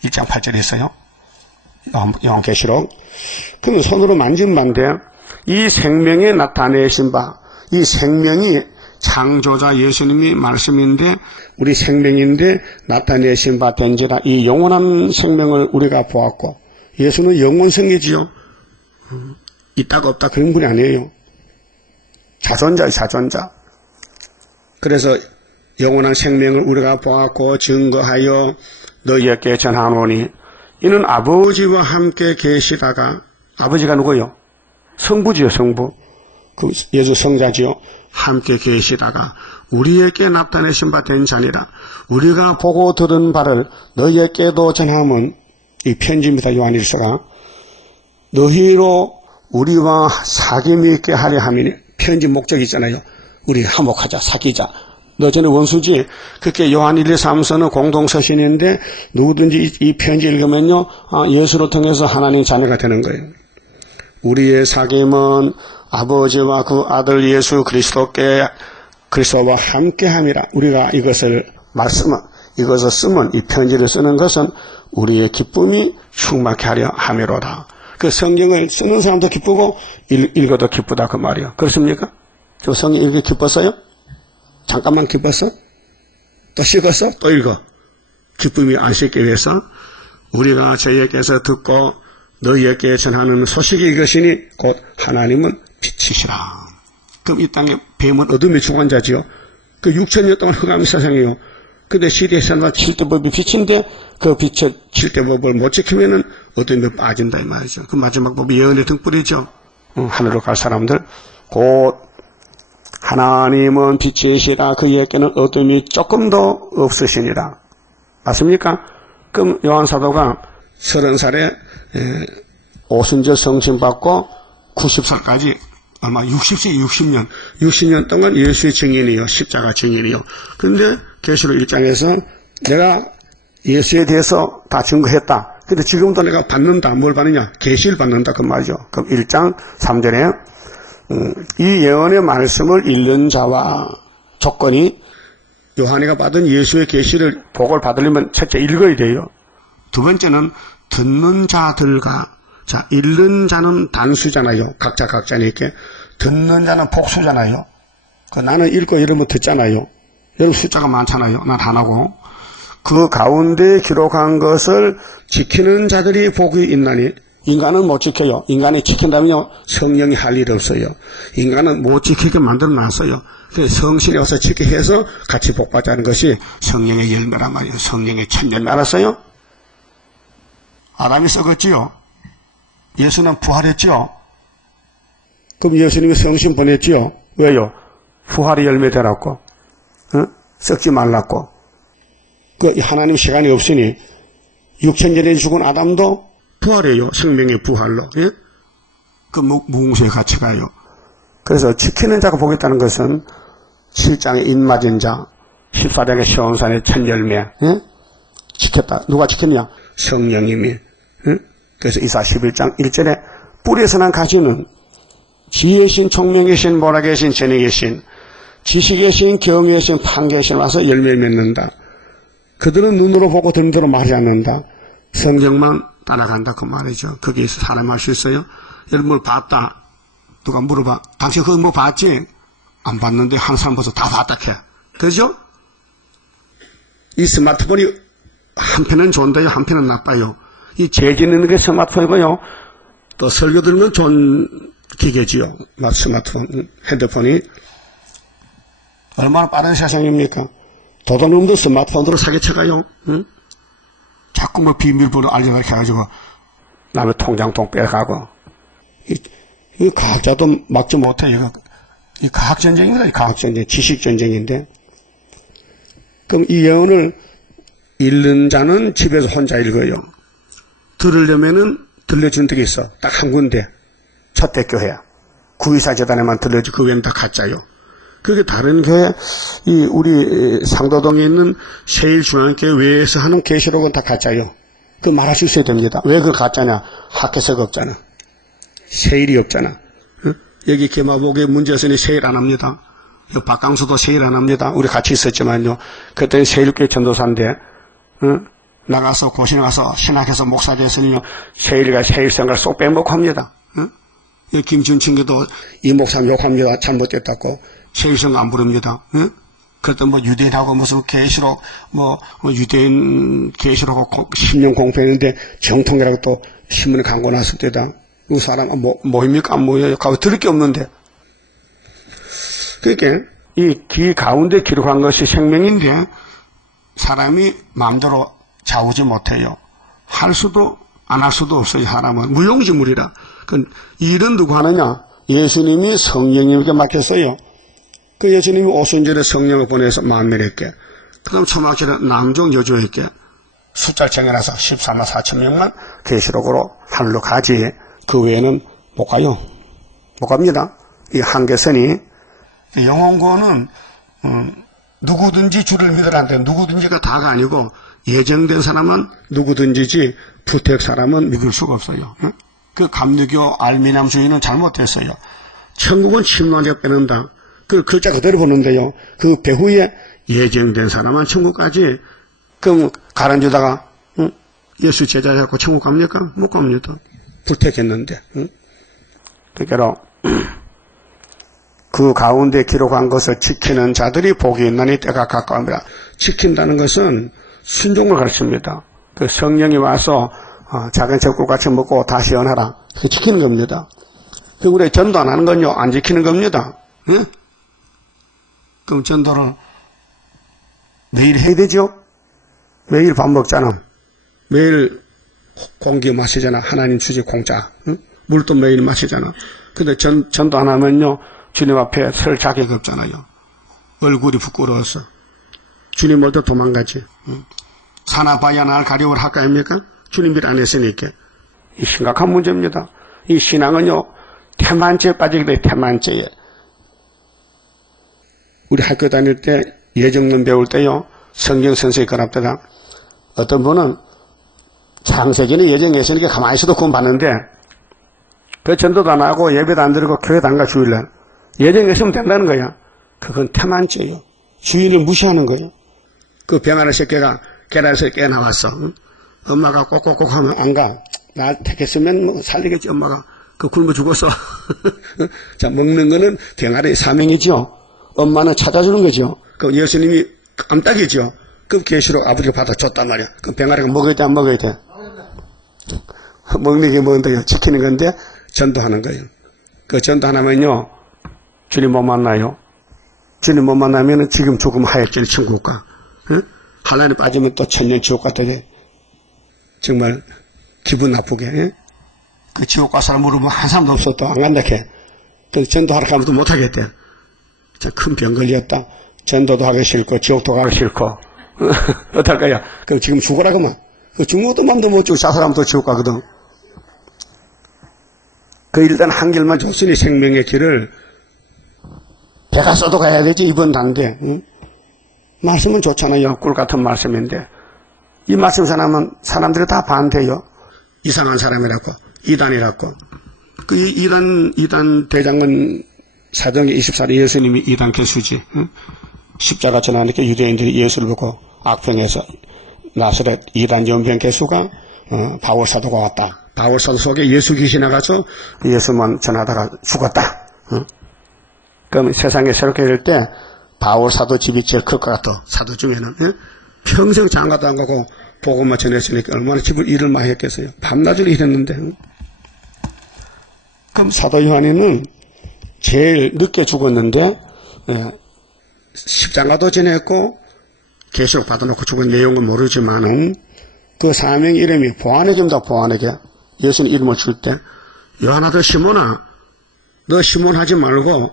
1장 8절에 있어요. 요한계시록. 그러면 손으로 만진 바인데, 이 생명에 나타내신 바, 이 생명이 창조자 예수님이 말씀인데, 우리 생명인데 나타내신 바 된지라. 이 영원한 생명을 우리가 보았고, 예수는 영원성이지요. 있다가 없다 그런 분이 아니에요. 자존자예요, 자존자. 그래서 영원한 생명을 우리가 보았고 증거하여 너희에게 전하노니, 이는 아버지와 함께 계시다가, 아버지가 누구요? 성부지요, 성부. 그 예수 성자지요. 함께 계시다가 우리에게 나타내신 바 된 자니라. 우리가 보고 들은 바를 너희에게도 전함은, 이 편지입니다, 요한일서가. 너희로 우리와 사귐이 있게 하려 함이니, 편지 목적이 있잖아요. 우리 화목하자, 사귀자. 너 전에 원수지. 그렇게 요한 1, 2, 3서는 공동서신인데 누구든지 이 편지 읽으면요, 예수를 통해서 하나님 자녀가 되는 거예요. 우리의 사귐은 아버지와 그 아들 예수 그리스도와 함께함이라. 우리가 이것을 쓰면, 이 편지를 쓰는 것은 우리의 기쁨이 충만케 하려 함이로다. 그 성경을 쓰는 사람도 기쁘고 읽어도 기쁘다 그 말이요. 그렇습니까? 저 성경 읽기 기뻤어요? 잠깐만 기뻤어? 또 식었어? 또 읽어. 기쁨이 안 식기 위해서 우리가 저희에게서 듣고 너희에게 전하는 소식이 이것이니 곧 하나님은 빛이시라. 그럼 이 땅에 뱀은 어둠의 주관자지요. 그 6,000년 동안 흑암 세상이요. 근데 시대의 선과 7대 법이 빛인데 그 빛을 7대 법을 못 지키면은 어둠에 빠진다 이 말이죠. 그 마지막 법이 예언의 등불이죠. 하늘로 갈 사람들 곧 하나님은 빛이시라. 그에게는 어둠이 조금도 없으시니라. 맞습니까? 그럼 요한 사도가 30살에 오순절 성신 받고 90살까지 아마 60년 동안 예수의 증인이요. 십자가 증인이요. 근데 계시록 1장에서 내가 예수에 대해서 다 증거했다. 근데 지금도 내가 받는다. 뭘 받느냐? 계시를 받는다. 그 말이죠. 그럼 1장 3절에 이 예언의 말씀을 읽는 자와 조건이, 요한이가 받은 예수의 계시를 복을 받으려면 첫째 읽어야 돼요. 두 번째는 듣는 자들과, 자, 읽는 자는 단수잖아요. 각자니까. 듣는 자는 복수잖아요. 나는 읽고 이러면 듣잖아요. 여러분 숫자가 많잖아요. 난 하나고. 그 가운데 기록한 것을 지키는 자들이 복이 있나니. 인간은 못 지켜요. 인간이 지킨다면요, 성령이 할 일이 없어요. 인간은 못 지키게 만들어 놨어요. 그래서 성신이 와서 지키게 해서 같이 복받자는 것이 성령의 열매란 말이에요. 성령의 첫 열매. 알았어요? 아담이 썩었지요. 예수는 부활했지요. 그럼 예수님이 성신 보냈지요. 왜요? 부활의 열매 되라고. 썩지 말라고. 그 하나님 시간이 없으니 6,000년에 죽은 아담도 부활해요. 생명의 부활로. 예? 그 무궁수에 같이 가요. 그래서 지키는 자가 복있다는 것은 7장의 인맞은 자, 14장의 시온산의 첫 열매. 예? 지켰다. 누가 지켰냐? 성령님이. 예? 그래서 이사 11장 1절에 뿌리에서 난 가지는 지혜의 신, 총명의 신, 모락의 신, 전능의 신, 지식의 신, 경외의 신, 판결의 신 와서 열매를 맺는다. 그들은 눈으로 보고 들음대로 말하지 않는다. 성경만 따라간다 그 말이죠. 거기에서 사람 할 수 있어요? 여러분 봤다. 누가 물어봐. 당신 그거 뭐 봤지? 안 봤는데 한 사람 벌써 다 봤다 해. 그죠? 이 스마트폰이 한편은 좋은데요, 한편은 나빠요. 이 재지는 게 스마트폰이고요. 또 설교 들으면 좋은 기계지요. 스마트폰, 핸드폰이. 얼마나 빠른 세상입니까? 도둑놈도 스마트폰으로 사기쳐가요. 응? 자꾸 뭐 비밀번호 알려달라 해가지고 남의 통장통 빼가고. 이 과학자도 막지 못해요. 이 과학전쟁입니다. 이 과학전쟁, 지식전쟁인데. 그럼 이 예언을 읽는 자는 집에서 혼자 읽어요. 들으려면은 들려준 적이 있어. 딱 한 군데. 첫대교회야. 구의사재단에만 들려주, 그 외에는 다 가짜요. 그게 다른 교회, 우리 상도동에 있는 세일중앙교회 외에서 하는 계시록은 다 가짜요. 그 말할 수 있어야 됩니다. 왜 그걸 가짜냐? 학교서가 없잖아. 세일이 없잖아. 응? 여기 개마복에 문제였으니 세일 안 합니다. 박강수도 세일 안 합니다. 우리 같이 있었지만요. 그때는 세일교회 전도사인데, 응? 나가서 고신에 가서 신학해서 목사 됐으니요. 세일과 세일성을 쏙 빼먹고 합니다. 응? 김준친교도 이 목사 욕합니다. 잘못됐다고. 세일성 안 부릅니다. 응? 그랬더니 뭐 유대인하고 무슨 계시록, 유대인 계시록하고 10년 공부했는데 정통이라고 또 신문에 광고 났을 때다. 이 사람, 뭐입니까? 안 모여요. 가고 들을 게 없는데. 그러니까 이 기 가운데 기록한 것이 생명인데 사람이 마음대로 좌우지 못해요. 할 수도 안 할 수도 없어요. 사람은 무용지물이라. 그 일은 누구 하느냐? 예수님이 성령님에게 맡겼어요. 그 예수님이 오순절에 성령을 보내서 만명했게, 그 다음 초막절에 남종 여주에게 숫자를 정해놔서 14만 4천 명만 계시록으로 하늘로 가지. 그 외에는 못 가요. 못 갑니다. 이 한계선이. 영혼구원은 누구든지 주를 믿으라는데 누구든지가 다가 아니고 예정된 사람은 누구든지지 부택 사람은 믿을 수가 없어요. 그 감리교 알미남주의는 잘못됐어요. 천국은 침노자가 빼는다. 그 글자 그대로 보는데요. 그 배후에 예정된 사람은 천국 가지. 그럼 가란주다가 예수 제자 잡고 천국 갑니까? 못 갑니다. 불택했는데. 그러니까 그 가운데 기록한 것을 지키는 자들이 복이 있나니 때가 가까웁니다. 지킨다는 것은 순종을 가르칩니다. 그 성령이 와서 작은 젖국같이 먹고 다시 연하라. 그 지키는 겁니다. 그 우리 전도 안 하는 건요, 안 지키는 겁니다. 예? 그럼 전도를 매일 해야 되죠? 매일 밥 먹잖아. 매일 공기 마시잖아. 하나님 주지 공짜. 응? 물도 매일 마시잖아. 근데 전도 안 하면요, 주님 앞에 설 자격이 없잖아요. 얼굴이 부끄러워서. 주님 멀더 도망가지. 응? 사나봐야 날 가려울 할까입니까? 주님 일 안 했으니까. 이 심각한 문제입니다. 이 신앙은요, 태만죄에 빠지게 돼, 태만죄에. 우리 학교 다닐 때 예정론 배울 때요, 성경 선생이 그럽더라. 어떤 분은 창세기는 예정에 있으니까 가만히 있어도 구원 받는데, 그 전도도 안 하고 예배도 안 드리고 교회도 안 가 주일날. 예정에 있으면 된다는 거야. 그건 태만죄요. 주인을 무시하는 거예요. 그 병아리 새끼가 계란에서 깨나왔어. 응? 엄마가 꼭꼭꼭 하면 안 가. 날 택했으면 뭐 살리겠지, 엄마가. 그 굶어 죽었어. 자, 먹는 거는 병아리의 사명이죠. 엄마는 찾아주는 거죠. 그 예수님이 깜딱이죠. 그 계시록 아버지가 받아줬단 말이야. 그 병아리가 먹어야 돼, 안 먹어야 돼? 먹는 게 뭔데요? 지키는 건데 전도하는 거예요. 그 전도 하나면요, 주님 못 만나요. 주님 못 만나면 지금 조금 하얗게 천국 가. 응? 하나님 빠지면 또 천년 지옥 갔다 돼. 정말 기분 나쁘게. 응? 그 지옥 갈 사람 물으면 한 사람도 없어. 또 안 간다 해. 그 전도하러 가면 또 못 하겠대. 큰 병 걸렸다. 전도도 하기 싫고 지옥도 가기 싫고. 어떨까요? 그 지금 죽어라 그만. 그 죽는 것도 마음도 못 주고 자살하면 또 지옥 가거든. 그 일단 한 길만 줬으니 생명의 길을 배가 써도 가야 되지. 이번 단데. 응? 말씀은 좋잖아요. 꿀 같은 말씀인데 이 말씀 전하면 사람들이 다 반대요. 이상한 사람이라고, 이단이라고. 그 이단 대장은 사도행전 24일 예수님이 이단 개수지. 응? 십자가 전하니까 유대인들이 예수를 보고 악평해서 나사렛 이단 연병 개수가 바울 사도가 왔다. 바울 사도 속에 예수 귀신이 나가서 예수만 전하다가 죽었다. 응? 그럼 세상에 새롭게 될 때 바울 사도 집이 제일 클 것 같아. 사도 중에는. 응? 평생 장가도 안 가고 복음만 전했으니까 얼마나 집을 일을 많이 했겠어요. 밤낮으로 일했는데. 응? 그럼 사도 요한이는 제일 늦게 죽었는데 십자가도 지냈고 계시록 받아놓고 죽은 내용은 모르지만은 그 사명 이름이 보아내기입니다. 보아내기. 예수님 이름을 줄 때 요한아 너 시몬아 너 시몬 하지 말고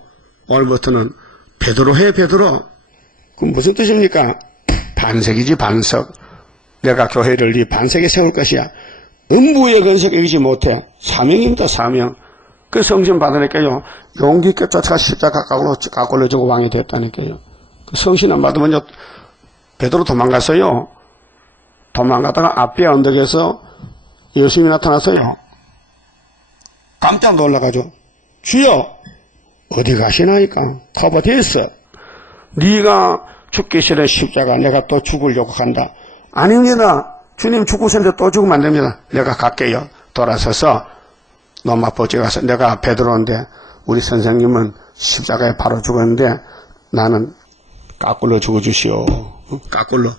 오늘부터는 베드로 해. 베드로. 그럼 무슨 뜻입니까? 반석이지 반석. 내가 교회를 네 반석에 세울 것이야. 음부의 건설에 이기지 못해. 사명입니다, 사명. 그 성신 받으니까요, 용기 있게 쫓아가 십자가 깎아올려주고 왕이 됐다니까요. 그 성신 안 받으면요, 베드로 도망갔어요. 도망가다가 앞에 언덕에서 예수님이 나타나서요. 깜짝 놀라가지고, 주여, 어디 가시나이까? 커버됐어. 네가 죽기 싫은 십자가 내가 또 죽으려고 한다. 아닙니다. 주님 죽으셨는데 또 죽으면 안 됩니다. 내가 갈게요. 돌아서서 노마포지 가서 내가 베드로인데 우리 선생님은 십자가에 바로 죽었는데 나는 까꿀로 죽어주시오. 까꿀로.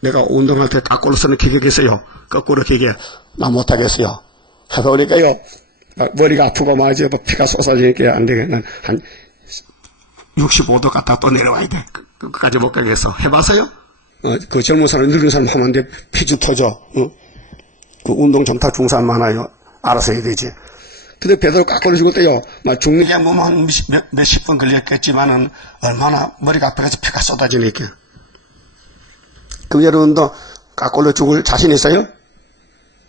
내가 운동할 때 까꿀로 쓰는 기계가 있어요. 거꾸로 기계. 나 못하겠어요. 하다 보니까요. 머리가 아프고 말이지 피가 쏟아지니까 안 되겠네. 한 65도 갔다 또 내려와야 돼. 그까지 못 가겠어. 해봤어요? 그 젊은 사람, 늙은 사람 하면 안 돼. 피주 터져. 그 운동 정타 중산 많아요. 알아서 해야 되지. 근데 베드로 깎아려 죽었대요. 막 죽는 게 뭐 한 몇십 분 걸렸겠지만은 얼마나 머리가 아파서 피가 쏟아지니까. 그럼 여러분도 깎아려 죽을 자신 있어요?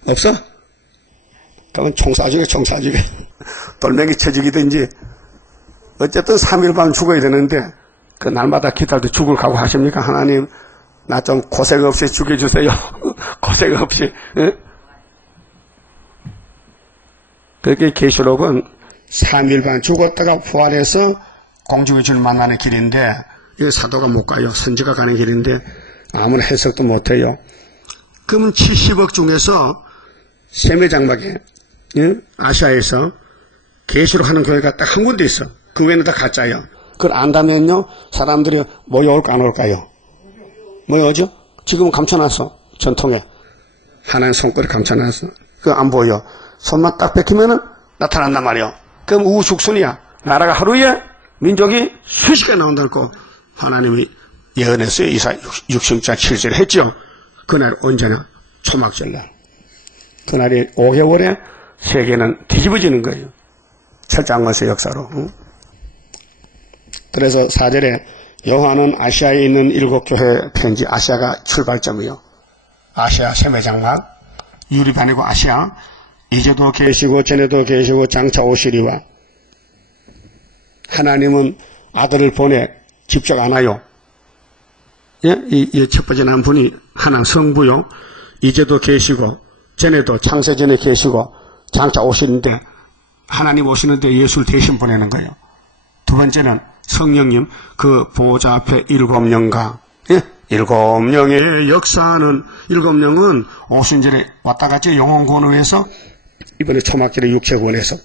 없어? 그러면 총 쏴주게, 총 쏴주게. 돌멩이 쳐주기든지. 어쨌든 3일 밤 죽어야 되는데, 그 날마다 기도할 때 죽을 각오 하십니까? 하나님, 나 좀 고생 없이 죽여주세요. 고생 없이. 예? 그렇게 계시록은 3일 반 죽었다가 부활해서 공중의 주를 만나는 길인데, 이 사도가 못 가요. 선지가 가는 길인데, 아무나 해석도 못 해요. 그러면 70억 중에서 세매장막에, 예? 아시아에서 계시록 하는 교회가 딱 한 군데 있어. 그 외에는 다 가짜예요. 그걸 안다면요, 사람들이 모여올까 안 올까요? 모여오죠? 지금은 감춰놨어. 전통에. 하나님 손가락 감춰놨어. 그거 안 보여. 손만 딱 뺏기면은 나타난단 말이요. 그럼 우후죽순이야. 나라가 하루에 민족이 수십개 나온다는 거 하나님이 예언했어요. 이사 60장 7절 했죠. 그날 언제나 초막절날. 그날이 5개월에 세계는 뒤집어지는 거예요. 철저한 것의 역사로. 그래서 4절에 요한은 아시아에 있는 7교회 편지, 아시아가 출발점이요. 아시아 세매장막, 유리반이고 아시아, 이제도 계시고 전에도 계시고 장차 오시리와 하나님은 아들을 보내 직접 안 와요. 예? 이 첫 번째 난 분이 하나님 성부요. 이제도 계시고 전에도 창세전에 계시고 장차 오시는데 하나님 오시는데 예수를 대신 보내는 거예요. 두 번째는 성령님 그 보호자 앞에 7영과 예? 7영의 역사는 7영은 오순절에 왔다 갔지 영혼권위에서 이번에 초막절에 육체권에서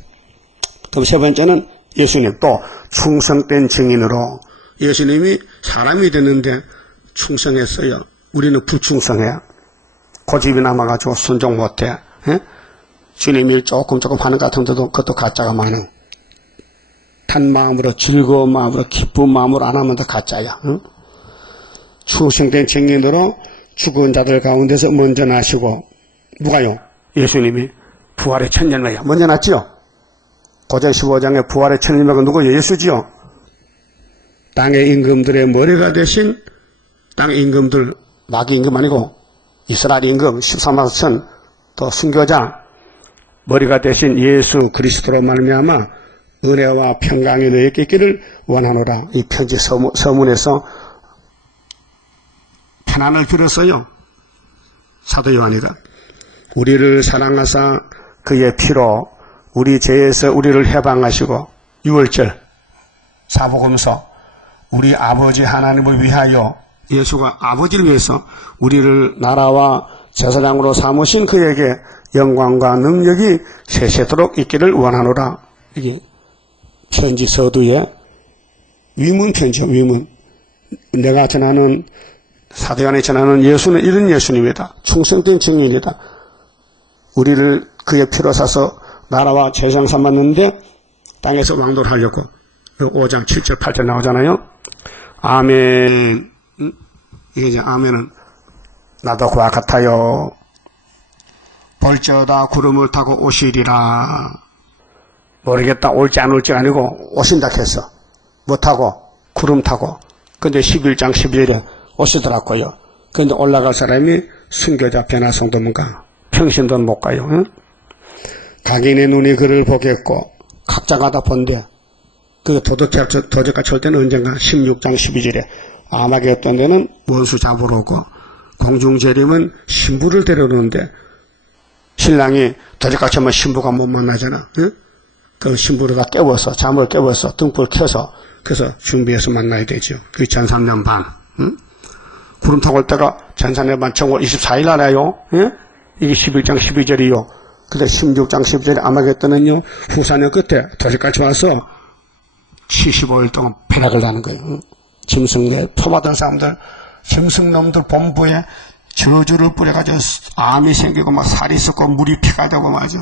그럼 세 번째는 예수님 또 충성된 증인으로 예수님이 사람이 됐는데 충성했어요. 우리는 불충성해요. 고집이 남아가지고 순종 못해. 예? 주님이 조금 하는 것 같은데도 그것도 가짜가 많은. 탄 마음으로 즐거운 마음으로 기쁜 마음으로 안 하면 다 가짜야. 응? 충성된 증인으로 죽은 자들 가운데서 먼저 나시고 누가요? 예수님이 부활의 첫 열매야. 먼저 났지요? 고전 15장에 부활의 첫 열매가 누구예요? 예수지요? 땅의 임금들의 머리가 되신 땅의 임금들 마귀 임금 아니고 이스라엘 임금 13만 4천 또 순교자 머리가 되신 예수 그리스도로 말미암아 은혜와 평강이 너희에게 있기를 원하노라. 이 편지 서문에서 편안을 빌었어요. 사도 요한이다. 우리를 사랑하사 그의 피로 우리 죄에서 우리를 해방하시고 6월절 사복음서 우리 아버지 하나님을 위하여 예수가 아버지를 위해서 우리를 나라와 제사장으로 삼으신 그에게 영광과 능력이 세세토록 있기를 원하노라. 이게 편지 서두에 위문 편지요. 위문. 내가 전하는 사도요한이 전하는 예수는 이런 예수님이다. 충성된 증인이다. 우리를 그의 피로 사서 나라와 제사장 삼았는데 땅에서 왕도를 하려고 5장 7절 8절 나오잖아요. 아멘. 이게 이제 아멘은 나도 그와 같아요. 볼지어다 구름을 타고 오시리라. 모르겠다. 올지 안 올지가 아니고 오신다 했어. 뭐 타고? 구름 타고. 근데 11장 11절에 오시더라고요. 근데 올라갈 사람이 순교자 변화성도문과 평신도는 못 가요. 응? 각인의 눈이 그를 보겠고 각자가 다 본대. 그 도적같이 올 때는 언젠가 16장 12절에 아마겟돈 데는 원수 잡으러 오고 공중재림은 신부를 데려오는데 신랑이 도적같이 오면 신부가 못 만나잖아. 응? 그 신부를 다 깨워서 잠을 깨워서 등불 켜서 그래서 준비해서 만나야 되죠. 그게 전삼년 반. 응? 구름 타고 올 때가 전삼년 반 정월 24일 알아요. 응? 이게 11장 12절이요. 근데 16장 12절에 아마겟돈은요 후사년 끝에 도적같이 와서 75일 동안 배락을 나는 거예요. 응? 짐승내 표받은 사람들 짐승놈들 본부에 저주를 뿌려가지고 암이 생기고 막 살이 썩고 물이 피가 되고 말이죠.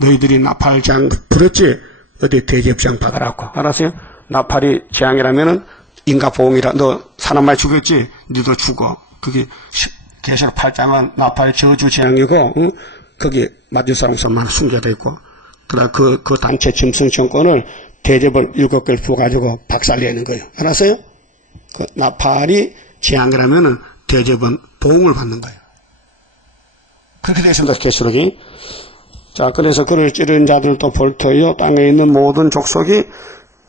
너희들이 나팔장 부렸지? 어디 대접장 받아라고. 알았어요? 나팔이 재앙이라면은 인과보응이라. 너 사람 많이 죽였지? 니도 죽어. 그게 계시록 8장은 나팔이 저주 재앙이고, 응? 거기 맞을 사람 수만 숨겨져 있고. 그러다 그 단체 짐승 정권을 대접을 7개를 부어가지고 박살내는 거예요. 알았어요? 그 나팔이 재앙이라면은 대접은 보응을 받는 거예요. 그렇게 되어 있습니다. 계시록이. 자, 그래서 그를 찌른 자들도 볼터요 땅에 있는 모든 족속이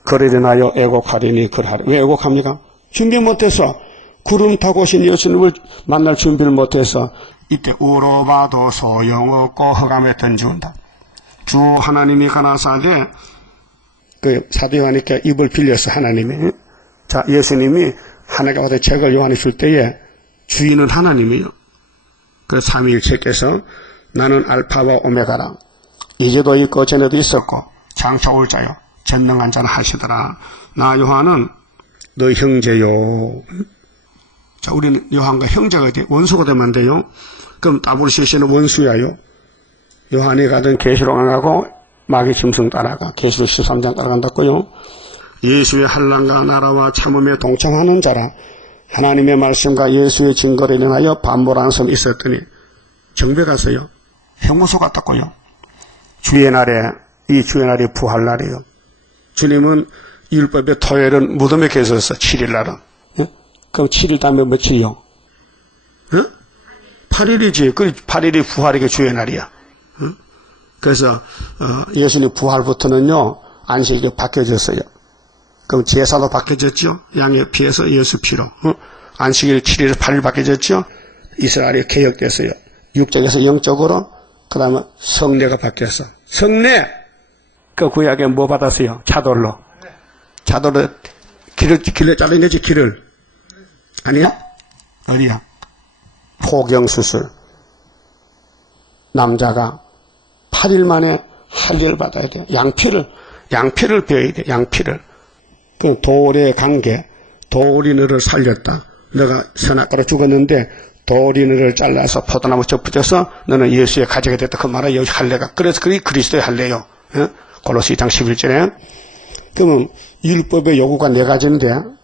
그를 인하여 애곡하리니 그러하리. 왜 애곡합니까? 준비 못해서 구름 타고 오신 예수님을 만날 준비를 못해서 이때 울어봐도 소용없고 흑암에 던지운다. 주 하나님이 가나사대 그 사도 요한이께 입을 빌려서 하나님이 자 예수님이 하나님께 와서 책을 요한이 줄 때에 주인은 하나님이요. 그 삼위일체께서 나는 알파와 오메가라. 이제도 있고 전에도 있었고 장차 올 자요. 전능한 자는 하시더라. 나 요한은 너 형제요. 자, 우리는 요한과 형제가 돼. 원수가 되면 안 돼요. 그럼 따블시시는 원수야요. 요한이 가던 계시록 안 가고 마귀 짐승 따라가. 계시록 13장 따라간다고요. 예수의 한란과 나라와 참음에 동참하는 자라. 하나님의 말씀과 예수의 증거를 인하여 반모라는 섬이 있었더니 정배 갔어요. 형무소 갔다고요. 주의 날에 이 주의 날이 부활날이에요. 주님은 율법의 토요일은 무덤에 계셨어. 7일 날은. 응? 그럼 7일 다음에 며칠이요? 응? 8일이지. 그 8일이 부활이게 주의 날이야. 응? 그래서 예수님 부활부터는요 안식일이 바뀌어졌어요. 그럼 제사도 바뀌어졌죠. 양의 피에서 예수 피로. 안식일 7일에서 8일 바뀌어졌죠. 이스라엘이 개혁됐어요. 육적에서 영적으로. 그 다음에 성례가 바뀌었어. 성례! 그 구약에 뭐 받았어요? 차돌로. 차돌로 길을 자르는 거지, 길을. 아니야? 어디야? 포경수술. 남자가 8일 만에 할례를 받아야 돼요. 양피를 베어야 돼, 양피를. 그 돌의 관계, 돌이 너를 살렸다. 너가 선악과로 죽었는데 돌이 너를 잘라서 포도나무 접붙여서 너는 예수의 가족이 됐다. 그 말은 여기 할례가. 그래서 그게 그리스도의 할례요. 어? 골로새 2장 11절에. 그러면 율법의 요구가 4가지인데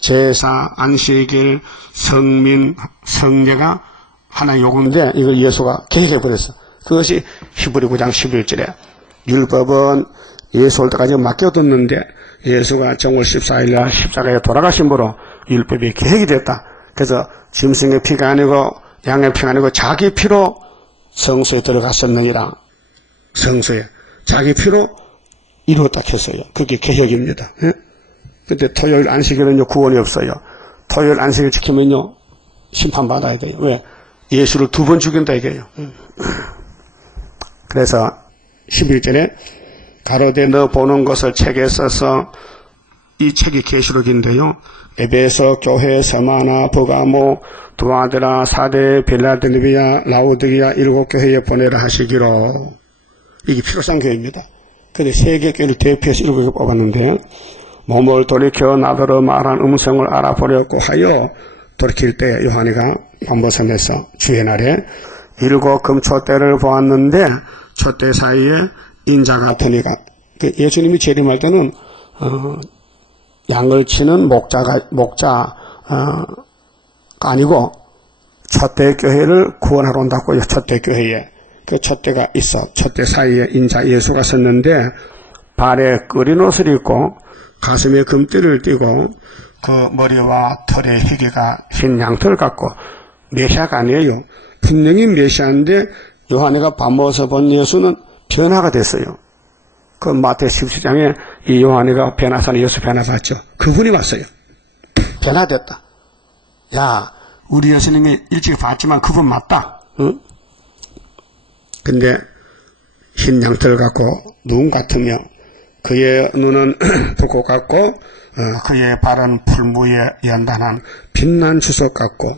제사, 안식일, 성민, 성례가 하나의 요구인데 이걸 예수가 개혁해버렸어. 그것이 히브리 9장 11절에 율법은 예수 올 때까지 맡겨뒀는데 예수가 정월 14일날 십자가에 돌아가심으로 율법이 개혁이 됐다. 그래서 짐승의 피가 아니고 양의 피가 아니고 자기 피로 성소에 들어갔었느니라. 성소에 자기 피로 이루었다 했어요. 그게 개혁입니다. 예? 근데 토요일 안식일은요 구원이 없어요. 토요일 안식일 지키면요 심판받아야 돼요. 왜? 예수를 2번 죽인다 이게요. 그래서 11절에 가로되 너 보는 것을 책에 써서 이 책이 계시록인데요. 에베소 교회 서마나 버가모 두아드라 사대 빌라델비아 라우드기아 7교회에 보내라 하시기로. 이게 필요한 교회입니다. 근데 3개 교회를 대표해서 7교회 뽑았는데 몸을 돌이켜 나더러 말한 음성을 알아보려고 하여 돌이킬 때 요한이가 반보섬에서 주의 날에 7 금초대를 보았는데 촛대 사이에 인자 같은 이가 예수님이 재림할 때는 양을 치는 목자가 아니고 촛대 교회를 구원하러 온다고요. 촛대 교회에 그 촛대가 있어. 촛대 사이에 인자 예수가 섰는데 발에 끄린 옷을 입고 가슴에 금띠를 띠고 그 머리와 털에 희귀가 흰 양털 같고 메시아가 아니에요. 분명히 메시아인데 요한이가 밥 먹어서 본 예수는 변화가 됐어요. 그 마태 17장에 이 요한이가 변화산에 예수 변화 봤죠. 그분이 왔어요. 변화됐다. 야, 우리 예수님이 일찍 봤지만 그분 맞다. 응? 근데 흰 양털 같고 눈 같으며 그의 눈은 불꽃 같고 그의 발은 풀무에 연단한 빛난 주석 같고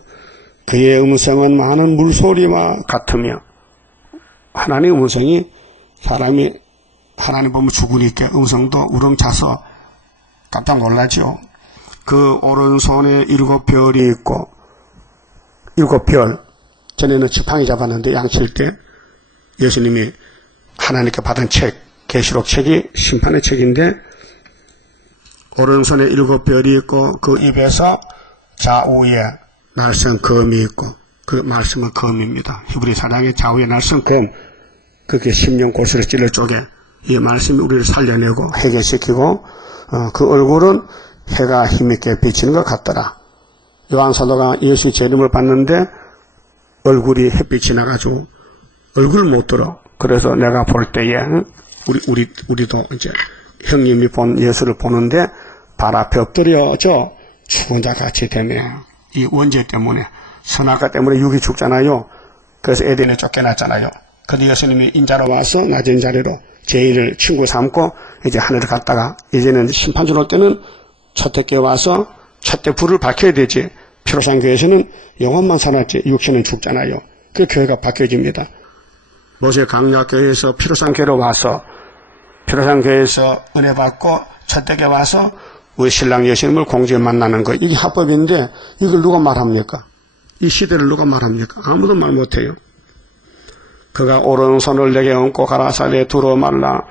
그의 음성은 많은 물소리와 같으며 하나님의 음성이 사람이 하나님 보면 죽으니까 음성도 우렁차서 깜짝 놀라죠. 그 오른손에 7별이 있고 7별 전에는 지팡이 잡았는데 양칠 때 예수님이 하나님께 받은 책 계시록 책이 심판의 책인데 오른손에 7별이 있고 그 입에서 좌우에 날선 검이 있고 그 말씀은 검입니다. 히브리 사장의 좌우에 날선 검 그게 심령 골수를 찔러 쪼개 이 말씀이 우리를 살려내고 해결시키고 그 얼굴은 해가 힘있게 비치는 것 같더라. 요한 사도가 예수의 재림을 봤는데 얼굴이 햇빛이 나가지고 얼굴을 못 들어. 그래서 내가 볼 때에 우리도 이제 형님이 본 예수를 보는데 발 앞에 엎드려져 죽은 자 같이 되며 이 원죄 때문에 선악과 때문에 육이 죽잖아요. 그래서 에덴에 쫓겨났잖아요. 근데 예수님이 인자로 와서 낮은 자리로 제1을 친구 삼고 이제 하늘을 갔다가 이제는 심판줄 올 때는 첫째께 와서 첫째 불을 밝혀야 되지. 피로산 교회에서는 영혼만 살았지 육신은 죽잖아요. 그 교회가 바뀌어집니다. 모세 강약교회에서 피로산 교회로 와서 피로산 교회에서 은혜 받고 첫째께 와서 우리 신랑 예수님을 공주에 만나는 거 이게 합법인데 이걸 누가 말합니까? 이 시대를 누가 말합니까? 아무도 말 못해요. 그가 오른손을 내게 얹고 가라사대 두루 말라.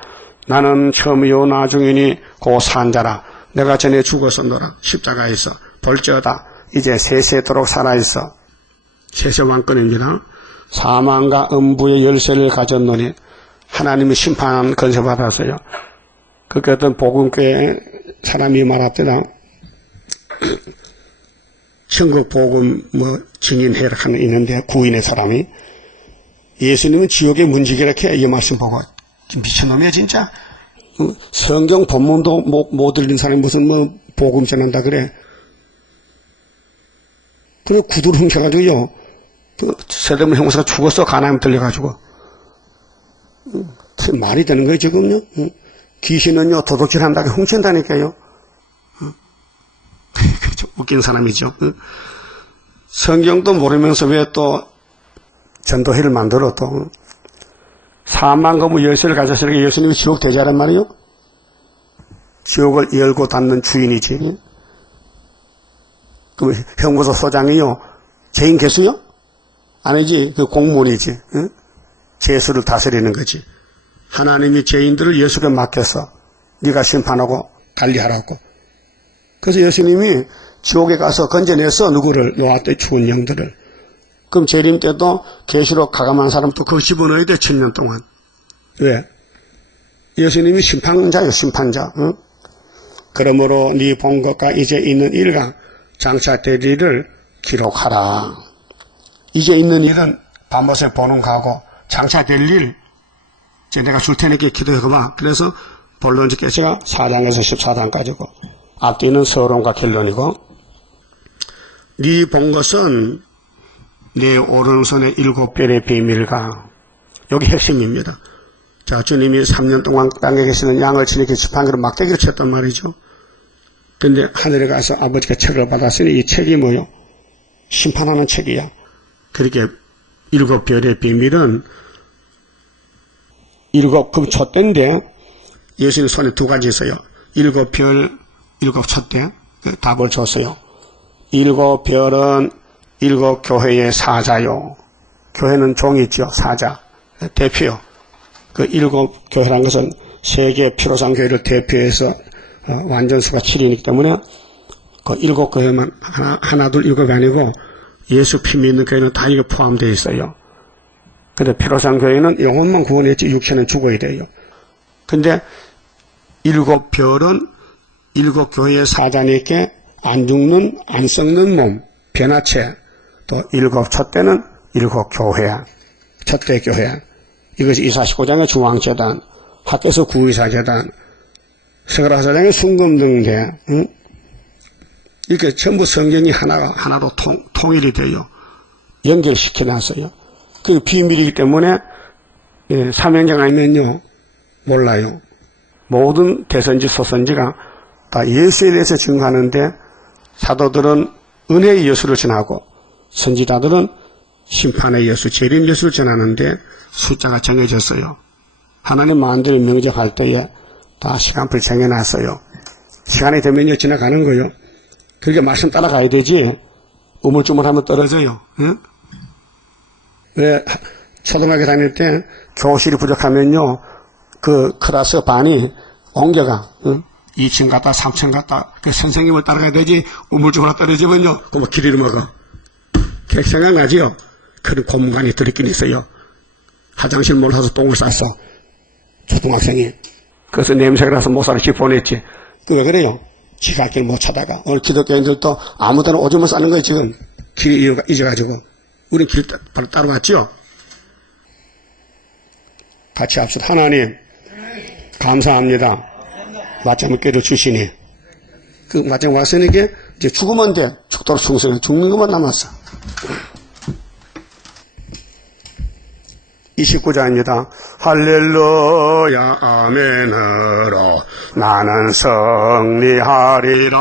나는 처음이요 나중이니 고 산자라. 내가 전에 죽었었노라. 십자가에서 볼지어다. 이제 세세토록 살아있어. 세세왕권입니다. 사망과 음부의 열쇠를 가졌노니 하나님이 심판 건세 받았어요. 그게 어떤 복음교회 사람이 말합니다. 천국 복음 증인해라 하는 있는데 구인의 사람이 예수님은 지옥의 문지기라 해. 이 말씀 보고 미친놈이야 진짜. 성경 본문도 못 들린 사람이 무슨 복음 전한다 그래. 그래 구두를 훔쳐가지고요. 그 세대문 형사가 죽었어. 가나안 들려가지고. 말이 되는 거예요 지금요. 귀신은요 도둑질한다고 훔친다니까요. 웃긴 사람이죠. 성경도 모르면서 왜 또 전도회를 만들어 또 사망과 열쇠를 가졌으니까 예수님이 지옥 대자란 말이요. 지옥을 열고 닫는 주인이지. 그럼 형무소 소장이요 죄인 개수요? 아니지. 그 공무원이지. 응? 죄수를 다스리는 거지. 하나님이 죄인들을 예수께 맡겨서 네가 심판하고 관리하라고. 그래서 예수님이 지옥에 가서 건져내서 누구를 노아때 죽은 영들을. 그럼 재림 때도 계시록 가감한 사람도 그거 집어넣어야 돼. 7년 동안. 왜? 예수님이 심판자요 심판자. 응? 그러므로 네 본 것과 이제 있는 일과 장차 될 일을 기록하라. 이제 있는 일은 밤낮에 보는 거하고 장차 될 일 이제 내가 줄 테니까 기도해봐. 그래서 본론적 제가 4장에서 14장까지고 앞뒤는 서론과 결론이고 네 본 것은 내 오른손의 7별의 비밀과 여기 핵심입니다. 자, 주님이 3년 동안 땅에 계시는 양을 치니까 지팡이로 막대기를 쳤단 말이죠. 근데 하늘에 가서 아버지가 책을 받았으니 이 책이 뭐요? 심판하는 책이야. 그렇게 7별의 비밀은 7금 촛대인데 예수님 손에 2가지 있어요. 7별, 7촛대 답을 줬어요. 7별은 7교회의 사자요. 교회는 종이 있죠. 사자. 대표요. 그 7교회라는 것은 세계 피로상 교회를 대표해서 완전수가 7이기 때문에 그 7교회만 하나, 둘, 7이 아니고 예수 피 믿는 교회는 다 이게 포함되어 있어요. 근데 피로상 교회는 영혼만 구원했지 육체는 죽어야 돼요. 근데 7별은 7교회의 사자니까 안 죽는, 안 썩는 몸, 변화체, 또 7촛대는 일곱 교회, 첫대 교회, 이것이 이사 19장의 중앙재단, 학교에서 구의사재단, 서가라사장의 순금등대, 응? 이렇게 전부 성경이 하나로 통일이 돼요. 연결시켜놨어요. 그 비밀이기 때문에, 예, 사명자가 아니면요, 몰라요. 모든 대선지, 소선지가 다 예수에 대해서 증거하는데, 사도들은 은혜의 예수를 전하고, 선지자들은 심판의 예수, 재림 예수를 전하는데, 숫자가 정해졌어요. 하나님 마음대로 명정할 때에 다 시간표를 정해놨어요. 시간이 되면요, 지나가는 거요. 그렇게 말씀 따라가야 되지, 우물쭈물하면 떨어져요. 응? 왜, 초등학교 다닐 때 교실이 부족하면요, 그 클래스 반이 옮겨가. 응? 2층 갔다 3층 갔다 그 선생님을 따라가야 되지, 우물쭈물 떨어지면요, 그뭐 길 잃어먹어. 생각나지요? 그런 공간이 들있긴 있어요. 화장실 몰라서 똥을 쌌어. 초등학생이. 그래서 냄새가 나서 목사를 집 보냈지. 그 왜 그래요? 지가 길 못 찾아가. 오늘 기독교인들도 아무 데나 오줌을 싸는 거예요, 지금. 길이 잊어가지고. 우린 길 바로 따라왔죠? 같이 합시다. 하나님, 감사합니다. 맞장을 꿰어주시니. 그 맞장 왔으니까 이제 죽으면 돼. 죽도록 충성해. 죽는 것만 남았어. 29장입니다. 할렐루야 아멘으로 나는 승리하리라.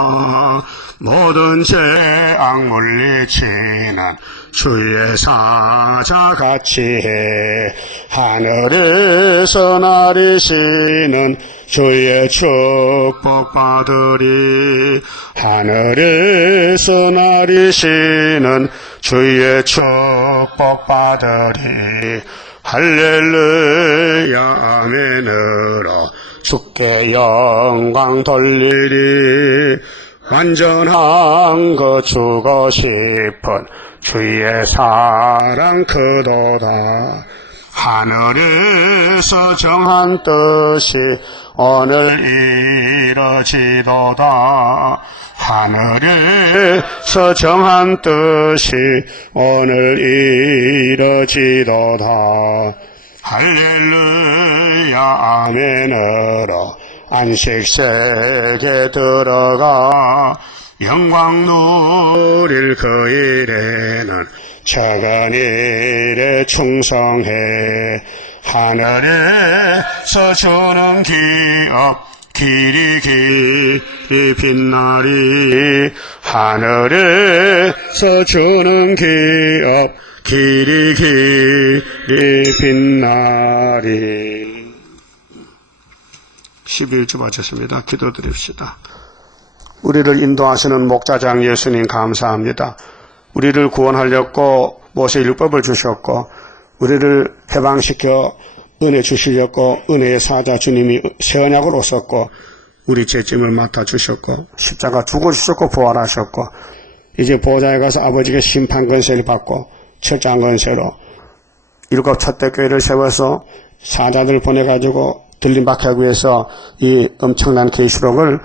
모든 죄악 물리치는 주의 사자같이 해. 하늘에서 나리시는 주의 축복 받으리. 하늘에서 나리시는 주의 축복 받으리. 할렐루야 아멘으로 주께 영광 돌리리. 완전한 거 주고 싶은 주의 사랑 크도다. 하늘에서 정한 뜻이 오늘 이뤄지도다. 하늘에서 정한 뜻이 오늘 이뤄지도다. 할렐루야 아멘으로 안식세계 들어가 영광 누릴 그 일에는 작은 일에 충성해. 하늘에서 주는 기업 길이 빛나리. 하늘에서 주는 기업 길이 빛나리. 11주 마쳤습니다. 기도드립시다. 우리를 인도하시는 목자장 예수님 감사합니다. 우리를 구원하려고 모세 율법을 주셨고 우리를 해방시켜 은혜 주시려고 은혜의 사자 주님이 새 언약을 오셨고 우리 죄짐을 맡아주셨고 십자가 죽어주셨고 부활하셨고 이제 보좌에 가서 아버지께 심판 권세를 받고 철저한 권세로 일곱 첫대 교회를 세워서 사자들 보내가지고 들림받게 하기 위해서 이 엄청난 계시록을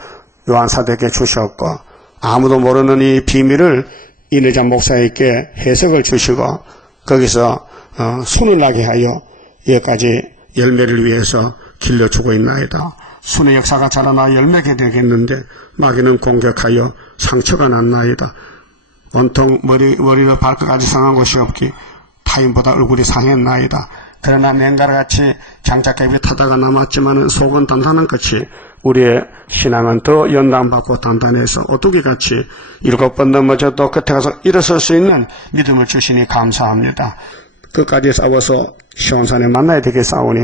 요한사도에게 주셨고 아무도 모르는 이 비밀을 이내자 목사에게 해석을 주시고 거기서 손을 나게 하여 여기까지 열매를 위해서 길러주고 있나이다. 순의 역사가 자라나 열매게 되겠는데 마귀는 공격하여 상처가 났나이다. 온통 머리로 발끝까지 상한 곳이 없기 타인보다 얼굴이 상했나이다. 그러나 맹가같이 장작개비 타다가 남았지만 속은 단단한 것이 우리의 신앙은 더 연단받고 단단해서 오뚜기같이 7번 넘어져도 끝에 가서 일어설 수 있는 믿음을 주시니 감사합니다. 끝까지 싸워서 시온산에 만나야 되겠사오니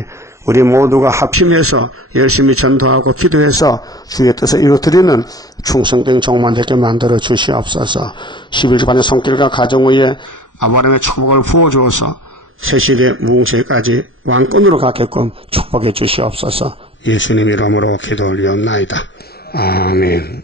우리 모두가 합심해서 열심히 전도하고 기도해서 주의 뜻을 이루어드리는 충성된 종만 되게 만들어 주시옵소서. 11주간의 손길과 가정 위에 아브라함의 축복을 부어주어서 새시대 무궁세까지 왕권으로 가게끔 축복해 주시옵소서. 예수님 이름으로 기도 올리옵나이다. 아멘.